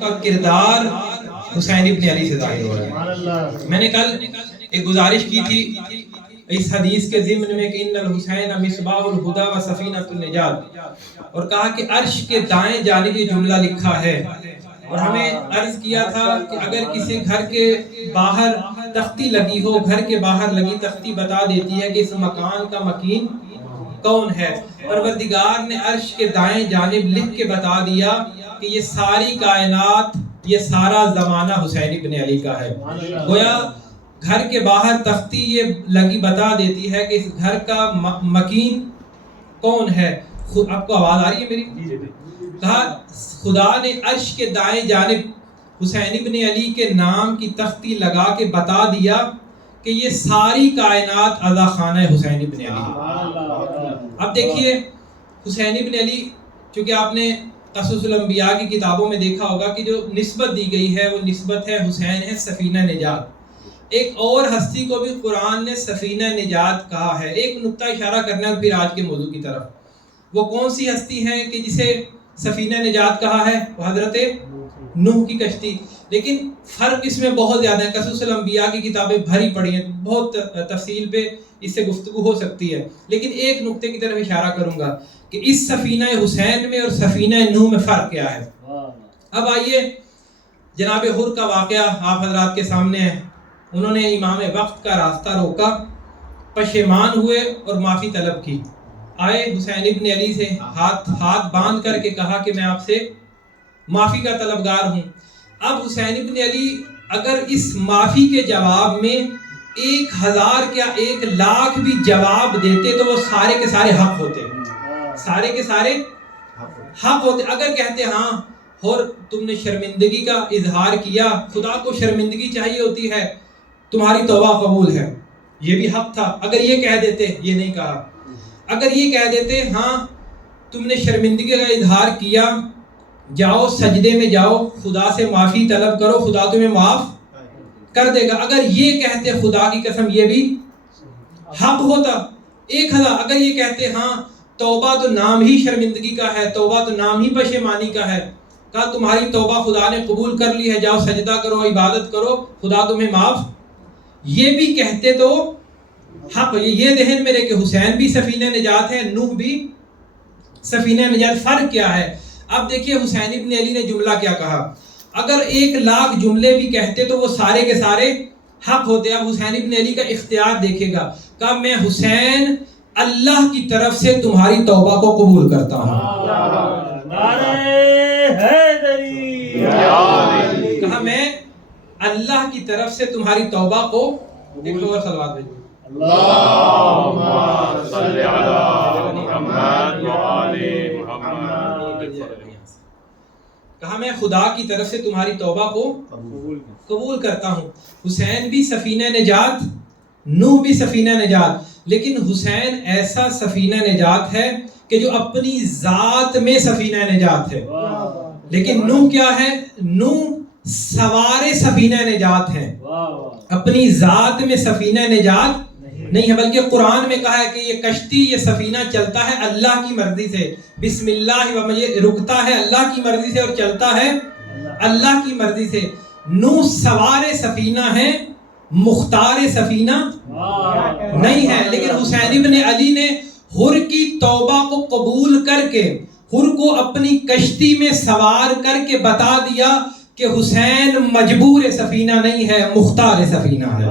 کا کردار حسین ابن علی سے ظاہر ہو رہا ہے۔ میں نے کل ایک گزارش کی تھی اس حدیث کے ضمن میں کہ ان الحسین مصباح الہدی و سفینۃ النجات، اور کہا کہ عرش کے دائیں جانب یہ جملہ لکھا ہے، اور ہمیں عرض کیا تھا کہ اگر کسی گھر کے باہر تختی لگی ہو، گھر کے باہر لگی تختی بتا دیتی ہے کہ اس مکان کا مکین کون ہے، پروردگار نے عرش کے دائیں جانب لکھ کے بتا دیا کہ یہ ساری کائنات، یہ سارا زمانہ حسین ابن علی کا ہے۔ گویا گھر کے باہر تختی یہ لگی بتا دیتی ہے کہ اس گھر کا مکین کون ہے۔ آپ کو آواز آ رہی ہے میری؟ کہا خدا نے عرش کے دائیں جانب حسین ابن علی کے نام کی تختی لگا کے بتا دیا کہ یہ ساری کائنات عزا خانہ حسین ابن علی۔ اب دیکھیے حسین ابن علی، چونکہ آپ نے قصص الانبیاء کی کتابوں میں دیکھا ہوگا کہ جو نسبت دی گئی ہے وہ نسبت ہے حسین ہے سفینہ نجات۔ ایک اور ہستی کو بھی قرآن نے سفینہ نجات کہا ہے۔ ایک نقطہ اشارہ کرنا ہے پھر آج کے موضوع کی طرف۔ وہ کون سی ہستی ہے کہ جسے سفینہ نجات کہا ہے؟ وہ حضرت نوح کی کشتی۔ لیکن فرق اس میں بہت زیادہ ہے۔ قصص الانبیاء کی کتابیں بھری پڑی ہیں، بہت تفصیل پہ اس سے گفتگو ہو سکتی ہے، لیکن ایک نقطے کی طرف اشارہ کروں گا کہ اس سفینہ حسین میں اور سفینہ نوح میں فرق کیا ہے۔ اب آئیے جناب حر کا واقعہ آپ حضرات کے سامنے ہے۔ انہوں نے امام وقت کا راستہ روکا، پشیمان ہوئے اور معافی طلب کی۔ آئے حسین ابن علی سے ہاتھ باندھ کر کے کہا کہ میں آپ سے معافی کا طلبگار ہوں۔ اب حسین ابن علی اگر اس معافی کے جواب میں 1000 کیا 1,00,000 بھی جواب دیتے تو وہ سارے کے سارے حق ہوتے، سارے کے سارے حق ہوتے۔ اگر کہتے ہاں اور تم نے شرمندگی کا اظہار کیا، خدا کو شرمندگی چاہیے ہوتی ہے، تمہاری توبہ قبول ہے، یہ بھی حق تھا۔ اگر یہ کہہ دیتے، یہ نہیں کہا، اگر یہ کہہ دیتے ہاں تم نے شرمندگی کا اظہار کیا، جاؤ سجدے میں جاؤ، خدا سے معافی طلب کرو، خدا تمہیں معاف کر دے گا، اگر یہ کہتے خدا کی قسم یہ بھی حق ہوتا 1000۔ اگر یہ کہتے ہاں توبہ تو نام ہی شرمندگی کا ہے، توبہ تو نام ہی پشیمانی کا ہے، کہا تمہاری توبہ خدا نے قبول کر لی ہے، جاؤ سجدہ کرو، عبادت کرو، خدا تمہیں معاف، یہ بھی کہتے تو حق۔ یہ ذہن میں رہے کہ حسین بھی سفینہ نجات ہے، نوح بھی سفینہ نجات۔ فرق کیا ہے؟ اب دیکھیے حسین ابن علی نے جملہ کیا کہا۔ اگر 1,00,000 جملے بھی کہتے تو وہ سارے کے سارے حق ہوتے۔ اب حسین ابن علی کا اختیار دیکھے گا، کہا میں حسین اللہ کی طرف سے تمہاری توبہ کو قبول کرتا ہوں۔ کہا میں اللہ کی طرف سے تمہاری توبہ کو، ایک اور صلوات بھیجو، اللہم صلی علی محمد وآل محمد۔ کہا میں خدا کی طرف سے تمہاری توبہ کو قبول کرتا ہوں۔ حسین بھی سفینہ نجات، نوح بھی سفینہ نجات، لیکن حسین ایسا سفینہ نجات ہے کہ جو اپنی ذات میں سفینہ نجات ہے، لیکن نوح کیا ہے؟ نوح سوار سفینہ نجات ہے، اپنی ذات میں سفینہ نجات نہیں ہے، بلکہ قرآن میں کہا ہے کہ یہ کشتی، یہ سفینہ چلتا ہے اللہ کی مرضی سے، بسم اللہ، یہ رکتا ہے اللہ کی مرضی سے اور چلتا ہے اللہ کی مرضی سے۔ نوح سوار سفینہ ہے، مختار سفینہ نہیں ہے، لیکن حسین ابن علی نے حر کی توبہ کو قبول کر کے حر کو اپنی کشتی میں سوار کر کے بتا دیا کہ حسین مجبور سفینہ نہیں ہے، مختار سفینہ ہے۔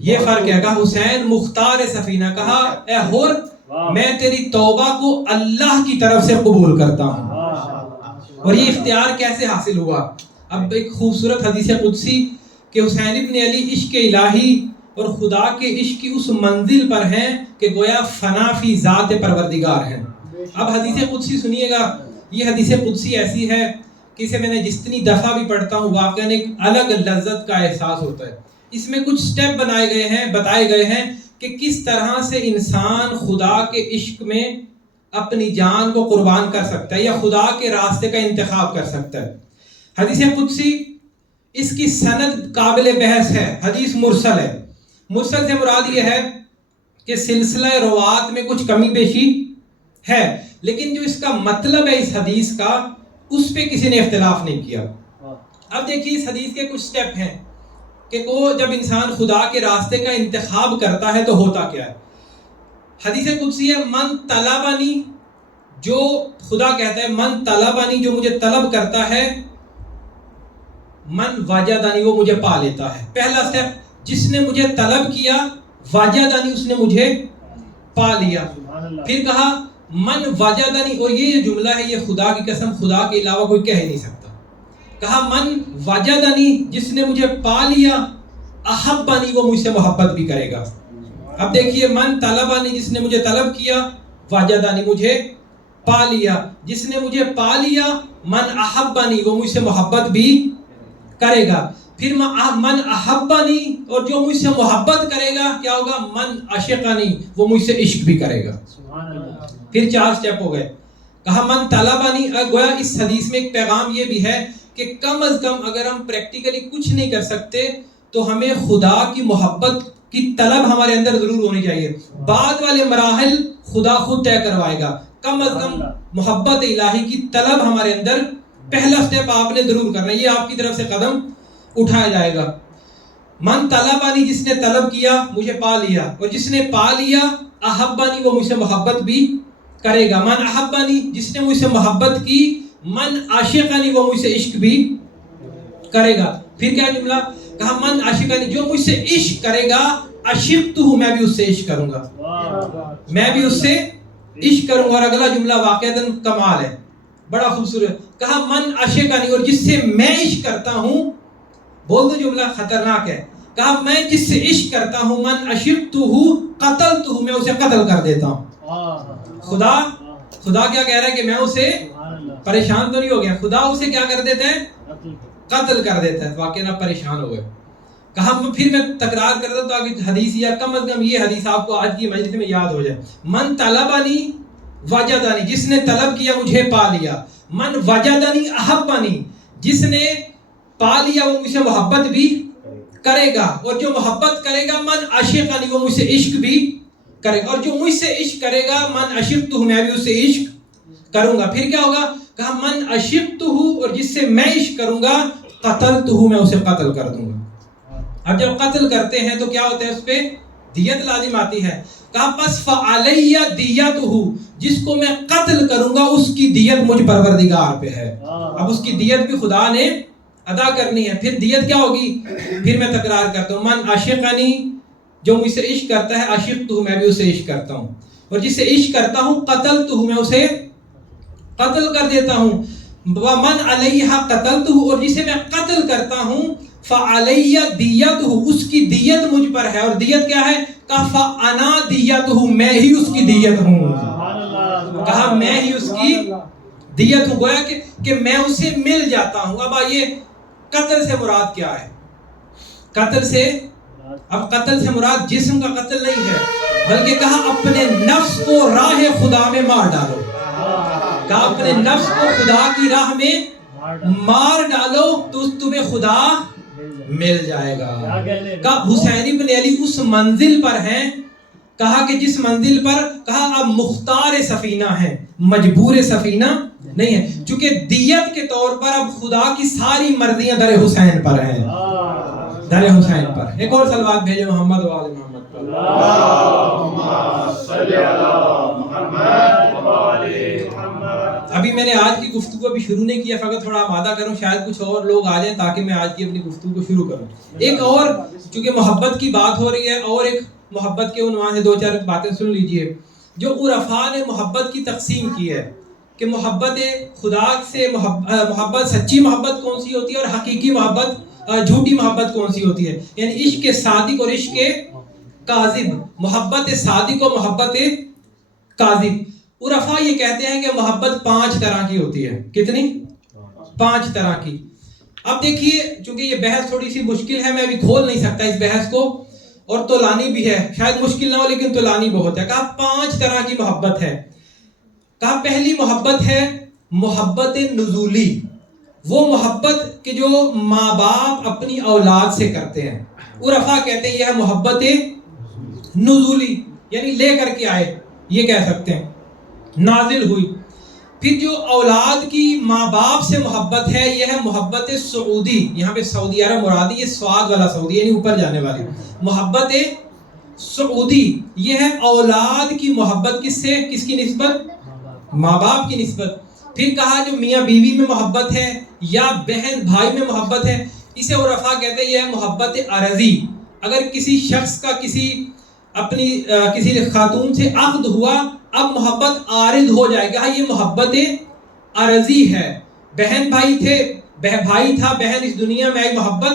یہ فرق ہے، کہا حسین مختار سفینہ، کہا اے حر میں تیری توبہ کو اللہ کی طرف سے قبول کرتا ہوں۔ اور یہ اختیار کیسے حاصل ہوا؟ اب ایک خوبصورت حدیث قدسی کہ حسین ابن علی عشق الہی اور خدا کے عشق کی اس منزل پر ہیں کہ گویا فنا فی ذات پروردگار ہیں۔ اب حدیث قدسی سنیے گا، یہ حدیث قدسی ایسی ہے کہ اسے میں نے جتنی دفعہ بھی پڑھتا ہوں واقعاً ایک الگ لذت کا احساس ہوتا ہے۔ اس میں کچھ سٹیپ بتائے گئے ہیں کہ کس طرح سے انسان خدا کے عشق میں اپنی جان کو قربان کر سکتا ہے یا خدا کے راستے کا انتخاب کر سکتا ہے۔ حدیث قدسی اس کی سند قابل بحث ہے، حدیث مرسل ہے۔ مرسل سے مراد یہ ہے کہ سلسلہ روات میں کچھ کمی بیشی ہے، لیکن جو اس کا مطلب ہے اس حدیث کا اس پہ کسی نے اختلاف نہیں کیا. اب دیکھیے اس حدیث کے کچھ سٹیپ ہیں کہ وہ جب انسان خدا کے راستے کا انتخاب کرتا ہے تو ہوتا کیا ہے. حدیث قدسی ہے من طلبنی، جو خدا کہتا ہے من طلبنی، جو مجھے طلب کرتا ہے، من وجدنی، وہ مجھے پا لیتا ہے. پہلا سٹیپ، جس نے مجھے طلب کیا وجدنی، اس نے مجھے پا لیا. پھر کہا من وجدنی، اور یہ جو جملہ ہے یہ خدا کی قسم خدا کے علاوہ کوئی کہہ نہیں سکتا. کہا من وجدنی، جس نے مجھے پا لیا، احبنی، وہ مجھ سے محبت بھی کرے گا. اب دیکھیے من طلبنی، جس نے مجھے طلب کیا، وجدنی، مجھے پا لیا. جس نے مجھے پا لیا، من احبنی، وہ مجھ سے محبت بھی کرے گا. پھر من احبنی، اور جو مجھ سے محبت کرے گا کیا ہوگا، من عشقنی، وہ مجھ سے عشق بھی کرے گا. پھر 4 سٹیپ ہو گئے. کہا من طلبنی. گویا اس حدیث میں ایک پیغام یہ بھی ہے کہ کم از کم اگر ہم پریکٹیکلی کچھ نہیں کر سکتے تو ہمیں خدا کی محبت کی طلب ہمارے اندر ضرور ہونی چاہیے. بعد والے مراحل خدا خود طے کروائے گا. کم از کم محبت الہی کی طلب ہمارے اندر پہلا سٹیپ آپ نے ضرور کرنا ہے. یہ آپ کی طرف سے قدم اٹھایا جائے گا. من طلبنی، جس نے طلب کیا مجھے پا لیا، اور جس نے پا لیا احبنی، وہ مجھ سے محبت بھی کرے گا. من احبنی، جس نے مجھ سے محبت کی، من عاشقنی، وہ مجھ سے عشق بھی کرے گا. پھر کیا جملہ کہا من عاشقنی، جو مجھ سے عشق کرے گا، عشقتہ، میں بھی اس سے عشق کروں گا، میں بھی اس سے عشق کروں گا. اور اگلا جملہ واقعتاً کمال ہے، بڑا خوبصورت. کہا من عاشقنی، اور جس سے میں عشق کرتا ہوں، بول دو جملہ خطرناک ہے. کہا میں جس سے عشق کرتا ہوں، من عشقتہ قتلتہ، میں اسے قتل کر دیتا ہوں. خدا کیا کہہ رہا ہے کہ میں اسے، پریشان تو نہیں ہو گیا، خدا اسے کیا کر دیتا ہے، قتل کر دیتا ہے. واقعی نہ پریشان ہو گئے. کہا پھر میں تکرار کرتا ہوں تاکہ حدیث یا کم از کم یہ حدیث آپ کو آج کی مجلس میں یاد ہو جائے. من طلبنی وجدنی، جس نے طلب کیا مجھے پا لیا. من وجدنی احبنی، جس نے پا لیا وہ مجھ سے محبت بھی کرے گا، اور جو محبت کرے گا من عاشقنی، وہ مجھ سے عشق بھی کرے گا، اور جو مجھ سے عشق کرے گا من عشقتہ، میں بھی اس سے عشق کروں گا. پھر کیا ہوگا، کہا من عشقتہ، اور جس سے میں عشق کروں گا، قتلتہ، میں اسے قتل کر دوں گا. اب جب قتل کرتے ہیں تو کیا ہوتا ہے، اس پہ دیت لازم آتی ہے. کہا پس فعلی دیتہ، جس کو میں قتل کروں گا اس کی دیت مجھ پروردگار پہ ہے. اب اس کی دیت بھی خدا نے ادا کرنی ہے. پھر دیت کیا ہوگی، پھر میں تکرار کرتا ہوں، من عاشقنی، جو مجھ سے عشق کرتا ہے، عاشقتہ، میں بھی اسے عشق کرتا ہوں، اور جس سے عشق کرتا ہوں، قتلتہ، میں اسے قتل کر دیتا ہوں. ومن علیہ قتلتہ، اور جسے میں قتل کرتا ہوں، فعلی دیتہ، اس کی دیت مجھ پر ہے. اور دیت کیا ہے، کہا فانا دیتہ، میں ہی اس کی دیت ہوں. کہا میں ہی اس کی دیت ہوں. گویا کہ میں اسے مل جاتا ہوں. اب آئیے قتل سے مراد کیا ہے. قتل سے مراد جسم کا قتل نہیں ہے، بلکہ کہا اپنے نفس کو راہ خدا میں مار ڈالو. کہا اپنے نفس کو خدا کی راہ میں مار ڈالو تو تمہیں خدا مل جائے گا. کہا حسین بن علی اس منزل پر ہیں، کہا کہ جس منزل پر، کہا اب مختار سفینہ ہے، مجبور سفینہ نہیں ہے، چونکہ دیت کے طور پر اب خدا کی ساری مرضیاں در حسین پر ہیں، در حسین پر. ایک اور صلوات بھیجے محمد و آل محمد پر. اللہم صلی علی محمد و آل محمد. ابھی میں نے آج کی گفتگو ابھی شروع نہیں کیا، فقط تھوڑا آمادہ کروں، شاید کچھ اور لوگ آ جائیں تاکہ میں آج کی اپنی گفتگو کو شروع کروں. ایک اور، چونکہ محبت کی بات ہو رہی ہے، اور ایک محبت کے عنوان سے 2-4 باتیں سن لیجئے. جو عرفاء نے محبت کی تقسیم کی ہے کہ محبت خدا سے محبت سچی محبت کون سی ہوتی ہے، اور حقیقی محبت، جھوٹی محبت کون سی ہوتی ہے. یعنی عشق صادق اور عشق کاذب، محبت صادق اور محبت کاذب. عرفاء یہ کہتے ہیں کہ محبت 5 طرح کی ہوتی ہے. کتنی؟ 5 طرح کی. اب دیکھیے چونکہ یہ بحث تھوڑی سی مشکل ہے، میں ابھی کھول نہیں سکتا اس بحث کو، اور تولانی بھی ہے، شاید مشکل نہ ہو لیکن تولانی بہت ہے. کہا 5 طرح کی محبت ہے. کہا پہلی محبت ہے محبت نزولی، وہ محبت کہ جو ماں باپ اپنی اولاد سے کرتے ہیں. عرفاء کہتے ہیں یہ ہے محبت نزولی، یعنی لے کر کے آئے، یہ کہہ سکتے ہیں، نازل ہوئی. پھر جو اولاد کی ماں باپ سے محبت ہے یہ ہے محبت سعودی. یہاں پہ سعودی عرب مرادی یہ سواد والا سعودی یعنی اوپر جانے والی محبت سعودی. یہ ہے اولاد کی محبت کس سے, کس کی نسبت؟ ماں باپ کی نسبت. پھر کہا جو میاں بیوی میں محبت ہے یا بہن بھائی میں محبت ہے اسے عرفاء کہتے ہیں یہ ہے محبت عرضی. اگر کسی شخص کا کسی خاتون سے عقد ہوا اب محبت عارض ہو جائے گا, یہ محبت عرضی ہے. بہن بھائی تھے, بھائی تھا بہن اس دنیا میں آئی محبت,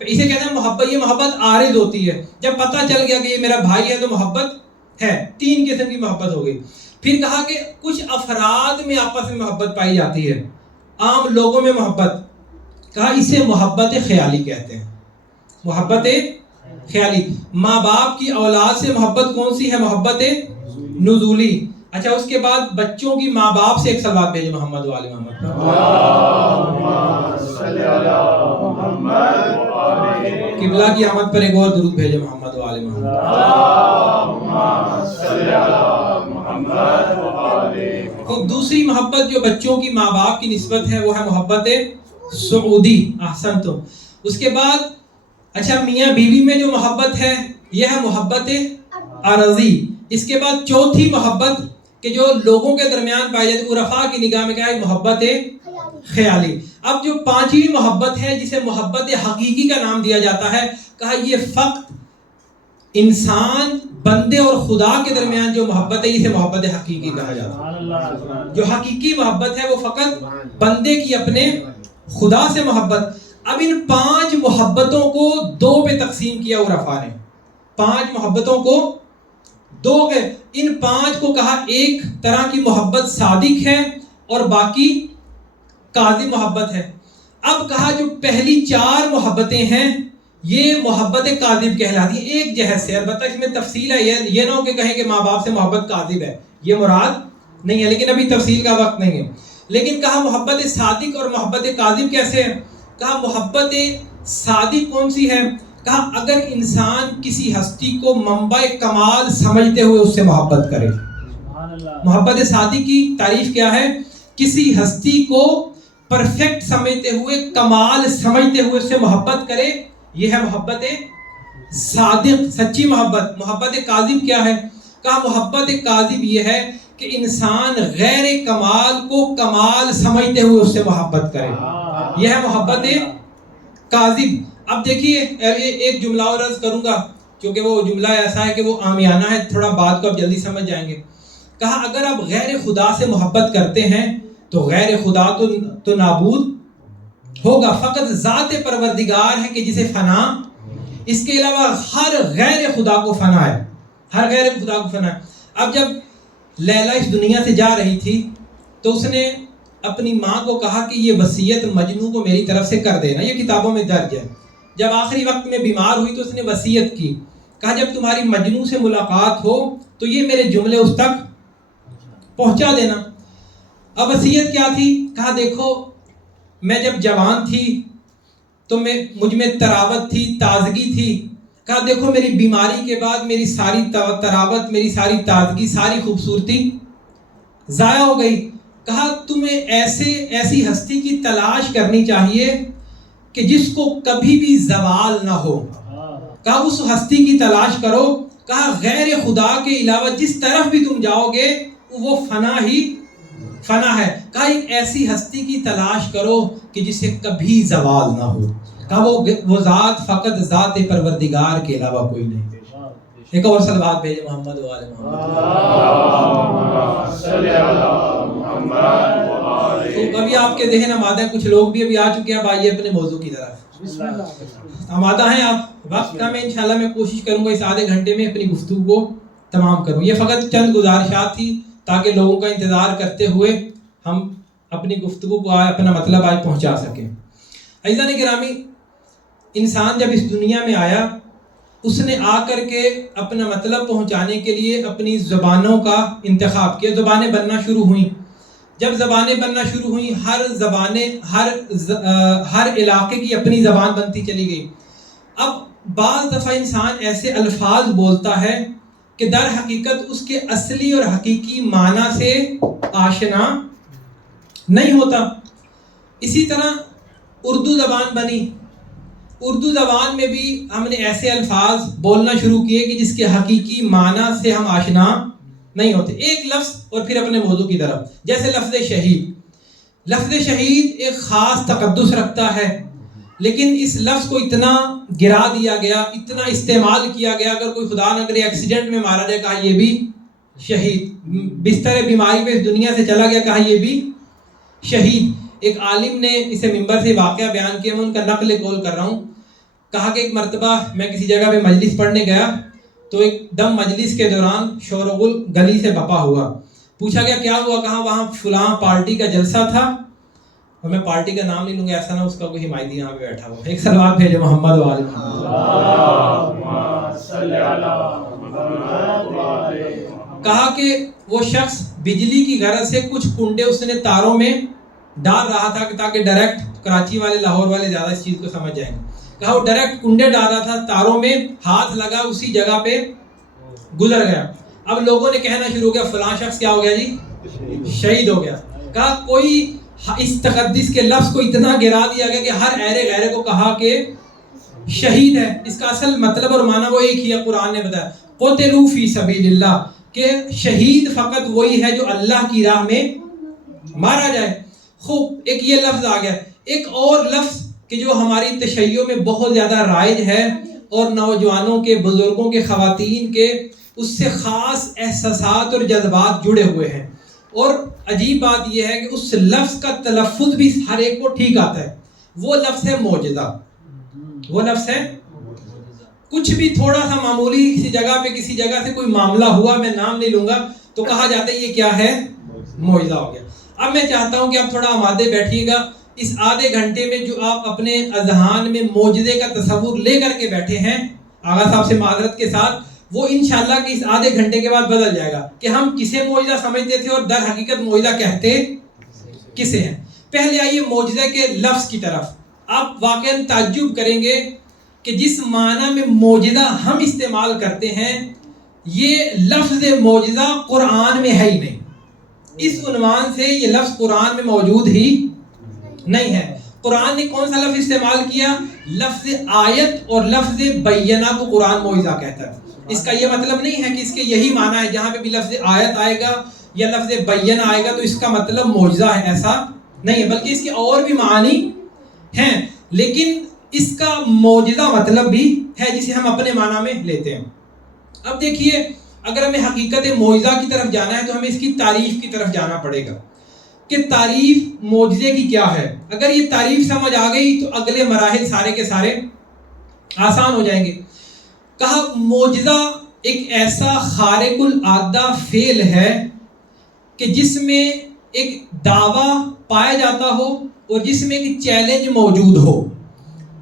اسے کہتے ہیں محبت. یہ محبت عارض ہوتی ہے جب پتہ چل گیا کہ یہ میرا بھائی ہے تو محبت ہے. 3 قسم کی محبت ہو گئی. پھر کہا کہ کچھ افراد میں آپس میں محبت پائی جاتی ہے, عام لوگوں میں محبت, کہا اسے محبت خیالی کہتے ہیں. محبت خیالی. ماں باپ کی اولاد سے محبت کون سی ہے؟ محبت نزولی. اچھا اس کے بعد بچوں کی ماں باپ سے ایک صلوات بھیجے محمد و آل محمد. قبلہ کی آمد پر ایک اور درود بھیجے محمد و آل محمد. خوب. دوسری محبت جو بچوں کی ماں باپ کی نسبت ہے وہ ہے محبت سعودی. احسنتم. اس کے بعد اچھا میاں بیوی میں جو محبت ہے یہ ہے محبت عرضی. اس کے بعد چوتھی محبت کہ جو لوگوں کے درمیان پائی جاتی ہے عرفاء کی نگاہ میں کیا ہے؟ محبت خیالی. اب جو 5ویں محبت ہے جسے محبت حقیقی کا نام دیا جاتا ہے, کہا یہ فقط انسان بندے اور خدا کے درمیان جو محبت ہے اسے محبت حقیقی کہا جاتا ہے. جو حقیقی محبت ہے وہ فقط بندے کی اپنے خدا سے محبت. اب ان 5 محبتوں کو 2 پہ تقسیم کیا عرفاء نے. 5 محبتوں کو 2 کے, ان 5 کو کہا ایک طرح کی محبت صادق ہے اور باقی کاذب محبت ہے. اب کہا جو پہلی 4 محبتیں ہیں یہ محبت کاذب کہلاتی ہے ایک جہت سے. البتہ اس میں تفصیل ہے, یہ نہ ہو کہ کہیں کہ ماں باپ سے محبت کاذب ہے, یہ مراد نہیں ہے, لیکن ابھی تفصیل کا وقت نہیں ہے. لیکن کہا محبت صادق اور محبت کاذب کیسے ہے؟ کہا محبت صادق کون سی ہے؟ کہا اگر انسان کسی ہستی کو منبع کمال سمجھتے ہوئے اس سے محبت کرے. محبت صادق کی تعریف کیا ہے؟ کسی ہستی کو پرفیکٹ سمجھتے ہوئے کمال سمجھتے ہوئے اس سے محبت کرے, یہ ہے محبت صادق, سچی محبت. محبت کاذب کیا ہے؟ کہا محبت کاذب یہ ہے کہ انسان غیر کمال کو کمال سمجھتے ہوئے اس سے محبت کرے, یہ ہے محبت کاذب. اب دیکھیے ایک جملہ اور عرض کروں گا کیونکہ وہ جملہ ایسا ہے کہ وہ عامیانہ ہے, تھوڑا بات کو آپ جلدی سمجھ جائیں گے. کہا اگر آپ غیر خدا سے محبت کرتے ہیں تو غیر خدا تو نابود ہوگا, فقط ذات پروردگار ہے کہ جسے فنا, اس کے علاوہ ہر غیر خدا کو فنا ہے, ہر غیر خدا کو فنا ہے. اب جب لیلا اس دنیا سے جا رہی تھی تو اس نے اپنی ماں کو کہا کہ یہ وصیت مجنوں کو میری طرف سے کر دینا, یہ کتابوں میں درج ہے. جب آخری وقت میں بیمار ہوئی تو اس نے وصیت کی, کہا جب تمہاری مجنوں سے ملاقات ہو تو یہ میرے جملے اس تک پہنچا دینا. اب وصیت کیا تھی؟ کہا دیکھو میں جب جوان تھی تو مجھ میں تراوت تھی, تازگی تھی. کہا دیکھو میری بیماری کے بعد میری ساری تراوت, میری ساری تازگی, ساری خوبصورتی ضائع ہو گئی. کہا تمہیں ایسی ہستی کی تلاش کرنی چاہیے کہ جس کو کبھی بھی زوال نہ ہو. کہا اس ہستی کی تلاش کرو. کہا غیر خدا کے علاوہ جس طرف بھی تم جاؤ گے وہ فنا ہی فنا ہے. کہا ایک ایسی ہستی کی تلاش کرو کہ جسے کبھی زوال نہ ہو. کہا وہ ذات فقط ذات پروردگار کے علاوہ کوئی نہیں. ایک اور صلوات بھیجے محمد و آل محمد. تو ابھی آپ کے ذہن آمادہ ہیں, کچھ لوگ بھی ابھی آ چکے ہیں. اب آئیے اپنے موضوع کی طرف. آمادہ ہیں آپ؟ وقت کا میں انشاءاللہ میں کوشش کروں گا اس آدھے گھنٹے میں اپنی گفتگو کو تمام کروں. یہ فقط چند گزارشات تھی تاکہ لوگوں کا انتظار کرتے ہوئے ہم اپنی گفتگو کو اپنا مطلب آج پہنچا سکیں. عزیزان گرامی, انسان جب اس دنیا میں آیا اس نے آ کر کے اپنا مطلب پہنچانے کے لیے اپنی زبانوں کا انتخاب کیا. زبانیں بننا شروع ہوئیں. جب زبانیں بننا شروع ہوئیں ہر علاقے کی اپنی زبان بنتی چلی گئی. اب بعض دفعہ انسان ایسے الفاظ بولتا ہے کہ در حقیقت اس کے اصلی اور حقیقی معنی سے آشنا نہیں ہوتا. اسی طرح اردو زبان بنی. اردو زبان میں بھی ہم نے ایسے الفاظ بولنا شروع کیے کہ جس کے حقیقی معنی سے ہم آشنا نہیں ہوتے. ایک لفظ اور پھر اپنے موضوع کی طرف. جیسے لفظ شہید. لفظ شہید ایک خاص تقدس رکھتا ہے، لیکن اس لفظ کو اتنا گرا دیا گیا، اتنا استعمال کیا گیا. اگر کوئی خدا نہ کرے ایکسیڈنٹ میں مارا جائے، کہا یہ بھی شہید. بستر بیماری پہ اس دنیا سے چلا گیا، کہا یہ بھی شہید. ایک عالم نے اسے ممبر سے واقعہ بیان کیا، میں ان کا نقل قول کر رہا ہوں. کہا کہ ایک مرتبہ میں کسی جگہ پہ مجلس پڑھنے گیا تو ایک دم مجلس کے دوران شور و غل گلی سے بپا ہوا. پوچھا گیا کیا ہوا؟ کہا وہاں فلاں پارٹی کا جلسہ تھا، اور میں پارٹی کا نام نہیں لوں گا، ایسا نہ اس کا کوئی حمایتی یہاں پہ بیٹھا ہوا. ایک صلوات بھیجو محمد و آل محمد. کہا کہ وہ شخص بجلی کی غرض سے کچھ کنڈے اس نے تاروں میں ڈال رہا تھا تاکہ ڈائریکٹ کراچی والے لاہور والے زیادہ اس چیز کو سمجھ جائیں. کہا وہ ڈائریکٹ کنڈے ڈال رہا تھا، تاروں میں ہاتھ لگا، اسی جگہ پہ گزر گیا. اب لوگوں نے کہنا شروع کیا فلاں شخص کیا ہو گیا جی؟ شہید ہو گیا. کہا کوئی اس تقدس کے لفظ کو اتنا گرا دیا گیا کہ ہر ایرے غیرے کو کہا کہ شہید ہے. اس کا اصل مطلب اور معنی وہ ایک ہی ہے. قرآن نے بتایا قتلوا فی سبیل اللہ، کہ شہید فقط وہی ہے جو اللہ کی راہ میں مارا جائے. خوب، ایک یہ لفظ آ گیا. ایک اور لفظ کہ جو ہماری تشیع میں بہت زیادہ رائج ہے اور نوجوانوں کے، بزرگوں کے، خواتین کے اس سے خاص احساسات اور جذبات جڑے ہوئے ہیں. اور عجیب بات یہ ہے کہ اس لفظ کا تلفظ بھی ہر ایک کو ٹھیک آتا ہے. وہ لفظ ہے معجزہ. وہ لفظ ہے کچھ بھی تھوڑا سا معمولی کسی جگہ سے کوئی معاملہ ہوا، میں نام نہیں لوں گا، تو کہا جاتا ہے یہ کیا ہے؟ معجزہ ہو گیا. اب میں چاہتا ہوں کہ آپ تھوڑا آمادے بیٹھیے گا. اس آدھے گھنٹے میں جو آپ اپنے اذہان میں معجزے کا تصور لے کر کے بیٹھے ہیں، آغا صاحب سے معذرت کے ساتھ، وہ انشاءاللہ کہ اس آدھے گھنٹے کے بعد بدل جائے گا کہ ہم کسے معجزہ سمجھتے تھے اور در حقیقت معجزہ کہتے کسے ہیں. پہلے آئیے معجزہ کے لفظ کی طرف. آپ واقعاً تعجب کریں گے کہ جس معنی میں معجزہ ہم استعمال کرتے ہیں، یہ لفظ معجزہ قرآن میں ہے ہی نہیں. اس عنوان سے یہ لفظ قرآن میں موجود ہی نہیں ہے. قرآن نے کون سا لفظ استعمال کیا؟ لفظ آیت اور لفظ بینہ کو قرآن معجزہ کہتا ہے. اس کا یہ مطلب نہیں ہے کہ اس کے یہی معنی ہے، جہاں پہ بھی لفظ آیت آئے گا یا لفظ بینہ آئے گا تو اس کا مطلب معجزہ ہے، ایسا نہیں ہے، بلکہ اس کے اور بھی معنی ہیں. لیکن اس کا معجزہ مطلب بھی ہے جسے ہم اپنے معنی میں لیتے ہیں. اب دیکھیے، اگر ہمیں حقیقت معجزہ کی طرف جانا ہے تو ہمیں اس کی تعریف کی طرف جانا پڑے گا کہ تعریف معجزے کی کیا ہے. اگر یہ تعریف سمجھ آ گئی تو اگلے مراحل سارے کے سارے آسان ہو جائیں گے. کہا معجزہ ایک ایسا خارق العادہ فعل ہے کہ جس میں ایک دعویٰ پایا جاتا ہو اور جس میں ایک چیلنج موجود ہو.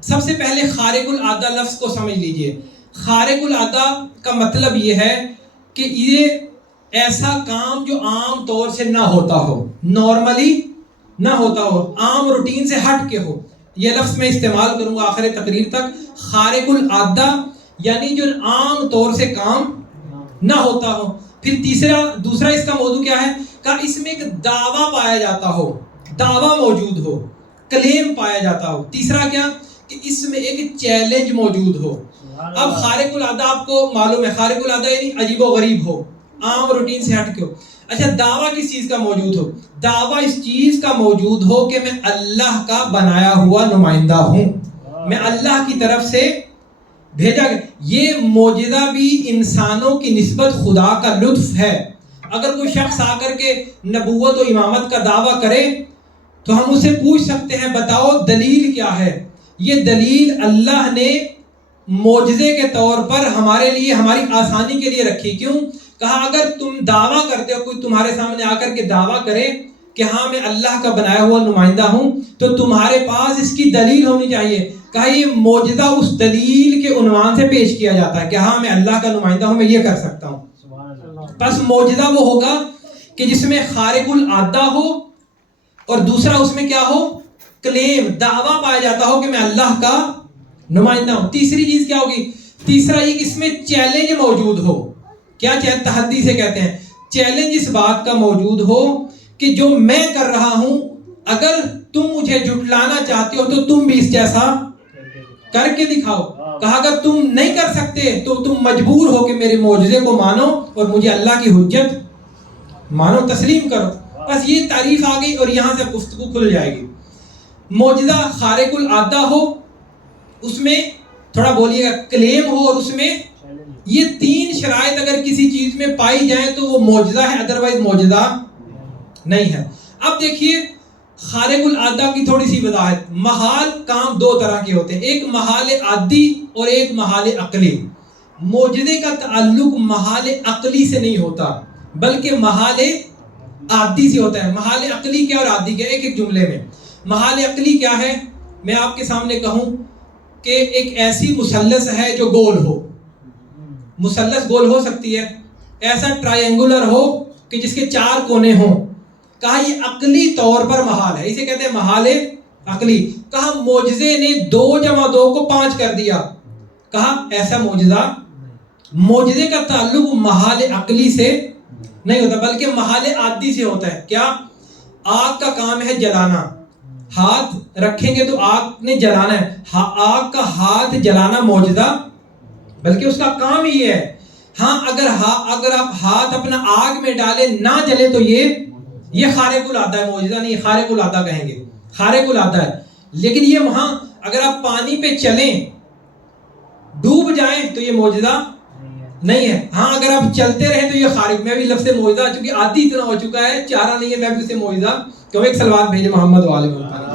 سب سے پہلے خارق العادہ لفظ کو سمجھ لیجئے. خارق العادہ کا مطلب یہ ہے کہ یہ ایسا کام جو عام طور سے نہ ہوتا ہو، نارملی نہ ہوتا ہو، عام روٹین سے ہٹ کے ہو. یہ لفظ میں استعمال کروں گا آخر تقریر تک. خارق العادہ یعنی جو عام طور سے کام نہ ہوتا ہو. پھر دوسرا اس کا موضوع کیا ہے؟ کہ اس میں ایک دعویٰ پایا جاتا ہو، دعویٰ موجود ہو، کلیم پایا جاتا ہو. تیسرا کیا؟ کہ اس میں ایک چیلنج موجود ہو. اب خارق العادہ آپ کو معلوم ہے، خارق العادہ یعنی عجیب و غریب ہو، عام روٹین سے ہٹ کے ہو. اچھا، دعویٰ کس چیز کا موجود ہو؟ دعویٰ اس چیز کا موجود ہو کہ میں اللہ کا بنایا ہوا نمائندہ ہوں، میں اللہ کی طرف سے بھیجا گیا. یہ معجزہ بھی انسانوں کی نسبت خدا کا لطف ہے. اگر کوئی شخص آ کر کے نبوت و امامت کا دعویٰ کرے تو ہم اسے پوچھ سکتے ہیں بتاؤ دلیل کیا ہے. یہ دلیل اللہ نے معجزے کے طور پر ہمارے لیے، ہماری آسانی کے لیے رکھی. کیوں؟ کہا اگر تم دعویٰ کرتے ہو، کوئی تمہارے سامنے آ کر کے دعویٰ کرے کہ ہاں میں اللہ کا بنایا ہوا نمائندہ ہوں، تو تمہارے پاس اس کی دلیل ہونی چاہیے. کہا یہ معجزہ اس دلیل کے عنوان سے پیش کیا جاتا ہے کہ ہاں میں اللہ کا نمائندہ ہوں، میں یہ کر سکتا ہوں. پس معجزہ وہ ہوگا کہ جس میں خارق العادہ ہو اور دوسرا اس میں کیا ہو؟ کلیم، دعویٰ پایا جاتا ہو کہ میں اللہ کا نمائندہ ہوں. تیسری چیز کیا ہوگی؟ تیسرا یہ کہ اس میں چیلنج موجود ہو. کیا تحدی سے کہتے ہیں؟ چیلنج اس بات کا موجود ہو کہ جو میں کر رہا ہوں اگر تم مجھے جھٹلانا چاہتے ہو تو تم بھی اس جیسا کر کے دکھاؤ. کہا اگر تم نہیں کر سکتے تو تم مجبور ہو کہ میرے معجزے کو مانو اور مجھے اللہ کی حجت مانو، تسلیم کرو. بس یہ تعریف آ گئی اور یہاں سے گفتگو کھل جائے گی. معجزہ خارق العادہ ہو، اس میں تھوڑا بولیے گا کلیم ہو، اور اس میں یہ تین شرائط اگر کسی چیز میں پائی جائیں تو وہ معجزہ ہے، ادروائز معجزہ نہیں ہے. اب دیکھیے خارق العادہ کی تھوڑی سی وضاحت. محال کام دو طرح کے ہوتے ہیں، ایک محال عادی اور ایک محال عقلی. معجزے کا تعلق محال عقلی سے نہیں ہوتا بلکہ محال عادی سے ہوتا ہے. محال عقلی کیا اور عادی کیا؟ ایک ایک جملے میں. محال عقلی کیا ہے؟ میں آپ کے سامنے کہوں کہ ایک ایسی مثلث ہے جو گول ہو. مثلث گول ہو سکتی ہے، ایسا ٹرائنگولر ہو کہ جس کے 4 کونے ہوں. کہا یہ عقلی طور پر محال ہے، اسے کہتے ہیں محال عقلی. کہا معجزے نے 2 + 2 کو 5 کر دیا. کہا ایسا معجزے کا تعلق محال عقلی سے نہیں ہوتا بلکہ محال عادی سے ہوتا ہے. کیا؟ آگ کا کام ہے جلانا، ہاتھ رکھیں گے تو آگ نے جلانا ہے. آگ کا ہاتھ جلانا معجزہ بلکہ اس کا کام ہی ہے. ہاں اگر آپ ہاتھ اپنا آگ میں ڈالیں نہ جلے تو یہ خارق العادہ ہے، معجزہ نہیں. خارق العادہ کہیں گے، خارق العادہ ہے. لیکن یہ وہاں اگر آپ پانی پہ چلیں ڈوب جائیں تو یہ معجزہ نہیں ہے. ہاں اگر آپ چلتے رہیں تو یہ خارق. میں بھی لفظ معجزہ چونکہ عادی اتنا ہو چکا ہے، چارہ نہیں ہے، میں بھی اسے معجزہ. تو ایک صلوات بھیجے محمد و آل محمد.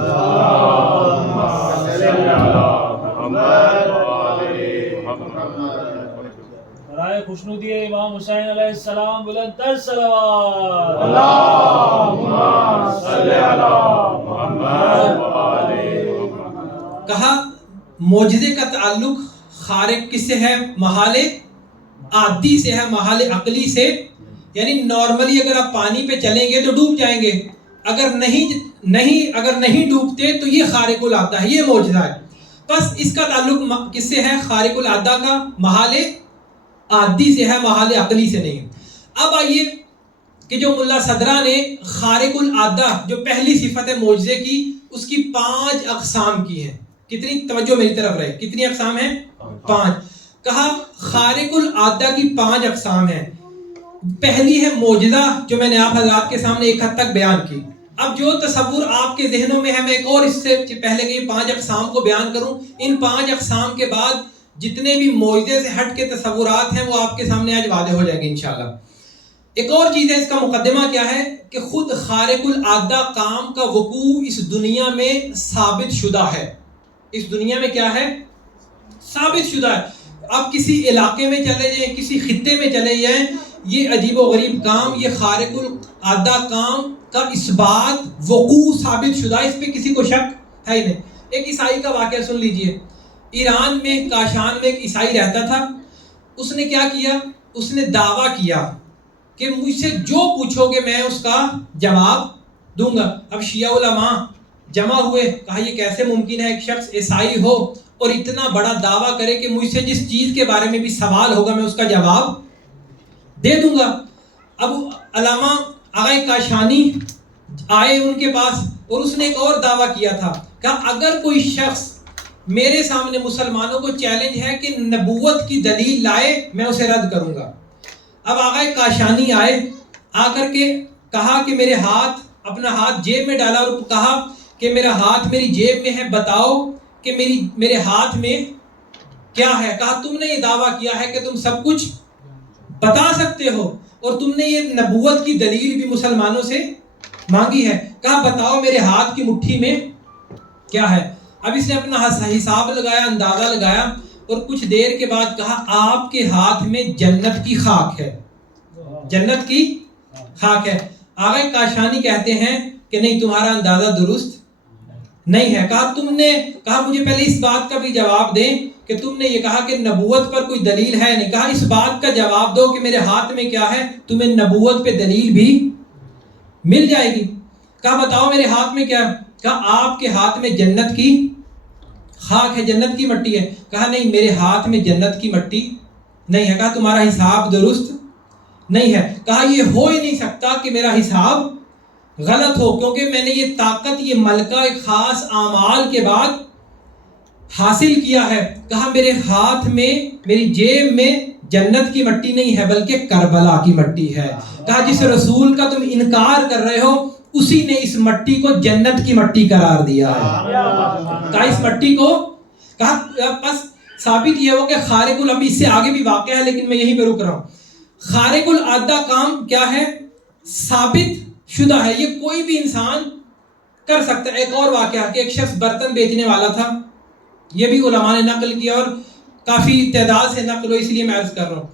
برائے خوشنودی امام حسین علیہ السلام بلند تر صلوات. اللہم صلی علی محمد و آل محمد. کہا معجزے کا تعلق خارق کس سے ہے؟ محال عادی سے ہے، محال عقلی سے. یعنی نارملی اگر آپ پانی پہ چلیں گے تو ڈوب جائیں گے، اگر نہیں ڈوبتے تو یہ خارق العادہ ہے، یہ معجزہ ہے. بس اس کا تعلق کس سے ہے؟ خارق العادہ کا محال عادی سے ہے، محال عقلی سے نہیں. اب آئیے کہ جو ملا صدرہ نے خارق العادہ جو پہلی صفت ہے معجزے کی، اس کی 5 اقسام کی ہیں. کتنی؟ توجہ میری طرف رہے. کتنی اقسام ہیں؟ 5. کہا خارق العادہ کی 5 اقسام ہیں. پہلی ہے معجزہ جو میں نے آپ حضرات کے سامنے ایک حد تک بیان کی. اب جو تصور آپ کے ذہنوں میں ہے، میں ایک اور اس سے پہلے کہ یہ 5 اقسام کو بیان کروں، ان 5 اقسام کے بعد جتنے بھی معجزے سے ہٹ کے تصورات ہیں وہ آپ کے سامنے آج واضح ہو جائیں گے انشاءاللہ. ایک اور چیز ہے، اس کا مقدمہ کیا ہے کہ خود خارق العادہ کام کا وقوع اس دنیا میں ثابت شدہ ہے. اس دنیا میں کیا ہے؟ ثابت شدہ ہے. آپ کسی علاقے میں چلے جائیں، کسی خطے میں چلے جائیں، یہ عجیب و غریب کام، یہ خارق العادہ کام کا اثبات وقوع ثابت شدہ، اس پہ کسی کو شک ہے ہی نہیں. ایک عیسائی کا واقعہ سن لیجئے. ایران میں کاشان میں ایک عیسائی رہتا تھا. اس نے کیا کیا؟ اس نے دعویٰ کیا کہ مجھ سے جو پوچھو گے میں اس کا جواب دوں گا. اب شیعہ علماء جمع ہوئے، کہا یہ کیسے ممکن ہے ایک شخص عیسائی ہو اور اتنا بڑا دعویٰ کرے کہ مجھ سے جس چیز کے بارے میں بھی سوال ہوگا میں اس کا جواب دے دوں گا. اب علامہ آغا کاشانی آئے ان کے پاس اور اس نے ایک اور دعویٰ کیا تھا، کہا اگر کوئی شخص میرے سامنے مسلمانوں کو چیلنج ہے کہ نبوت کی دلیل لائے میں اسے رد کروں گا. اب آغا کاشانی آئے، آ کر کے کہا کہ اپنا ہاتھ جیب میں ڈالا اور کہا کہ میرا ہاتھ میری جیب میں ہے، بتاؤ کہ میرے ہاتھ میں کیا ہے. کہا تم نے یہ دعویٰ کیا ہے کہ تم سب کچھ بتا سکتے ہو اور تم نے یہ نبوت کی دلیل بھی مسلمانوں سے مانگی ہے. کہا بتاؤ میرے ہاتھ کی مٹھی میں کیا ہے. اب اس نے اپنا حساب لگایا، اندازہ لگایا اور کچھ دیر کے بعد کہا آپ کے ہاتھ میں جنت کی خاک ہے، جنت کی خاک ہے. آغا کاشانی کہتے ہیں کہ نہیں، تمہارا اندازہ درست نہیں ہے. کہا مجھے پہلے اس بات کا بھی جواب دیں کہ تم نے یہ کہا کہ نبوت پر کوئی دلیل ہے نہیں. کہا اس بات کا جواب دو کہ میرے ہاتھ میں کیا ہے، تمہیں نبوت پہ دلیل بھی مل جائے گی. کہا بتاؤ میرے ہاتھ میں کیا ہے. کہا آپ کے ہاتھ میں جنت کی خاک ہے، جنت کی مٹی ہے. کہا نہیں، میرے ہاتھ میں جنت کی مٹی نہیں ہے. کہا تمہارا حساب درست نہیں ہے. کہا یہ ہو ہی نہیں سکتا کہ میرا حساب غلط ہو، کیونکہ میں نے یہ طاقت، یہ ملکہ ایک خاص اعمال کے بعد حاصل کیا ہے. کہا میرے ہاتھ میں، میری جیب میں جنت کی مٹی نہیں ہے بلکہ کربلا کی مٹی ہے. کہا جس رسول کا تم انکار کر رہے ہو اسی نے اس مٹی کو جنت کی مٹی قرار دیا ہے. کہا اس مٹی کو، کہا بس ثابت یہ ہو کہ خارق اب اس سے آگے بھی واقعہ ہے لیکن میں یہیں پہ رک رہا ہوں. خارق العادہ کام کیا ہے؟ ثابت شدہ ہے، یہ کوئی بھی انسان کر سکتا ہے. ایک اور واقعہ کہ ایک شخص برتن بیچنے والا تھا، یہ بھی علماء نے نقل کیا اور کافی تعداد سے نقل ہو، اس لیے میں عرض کر رہا ہوں.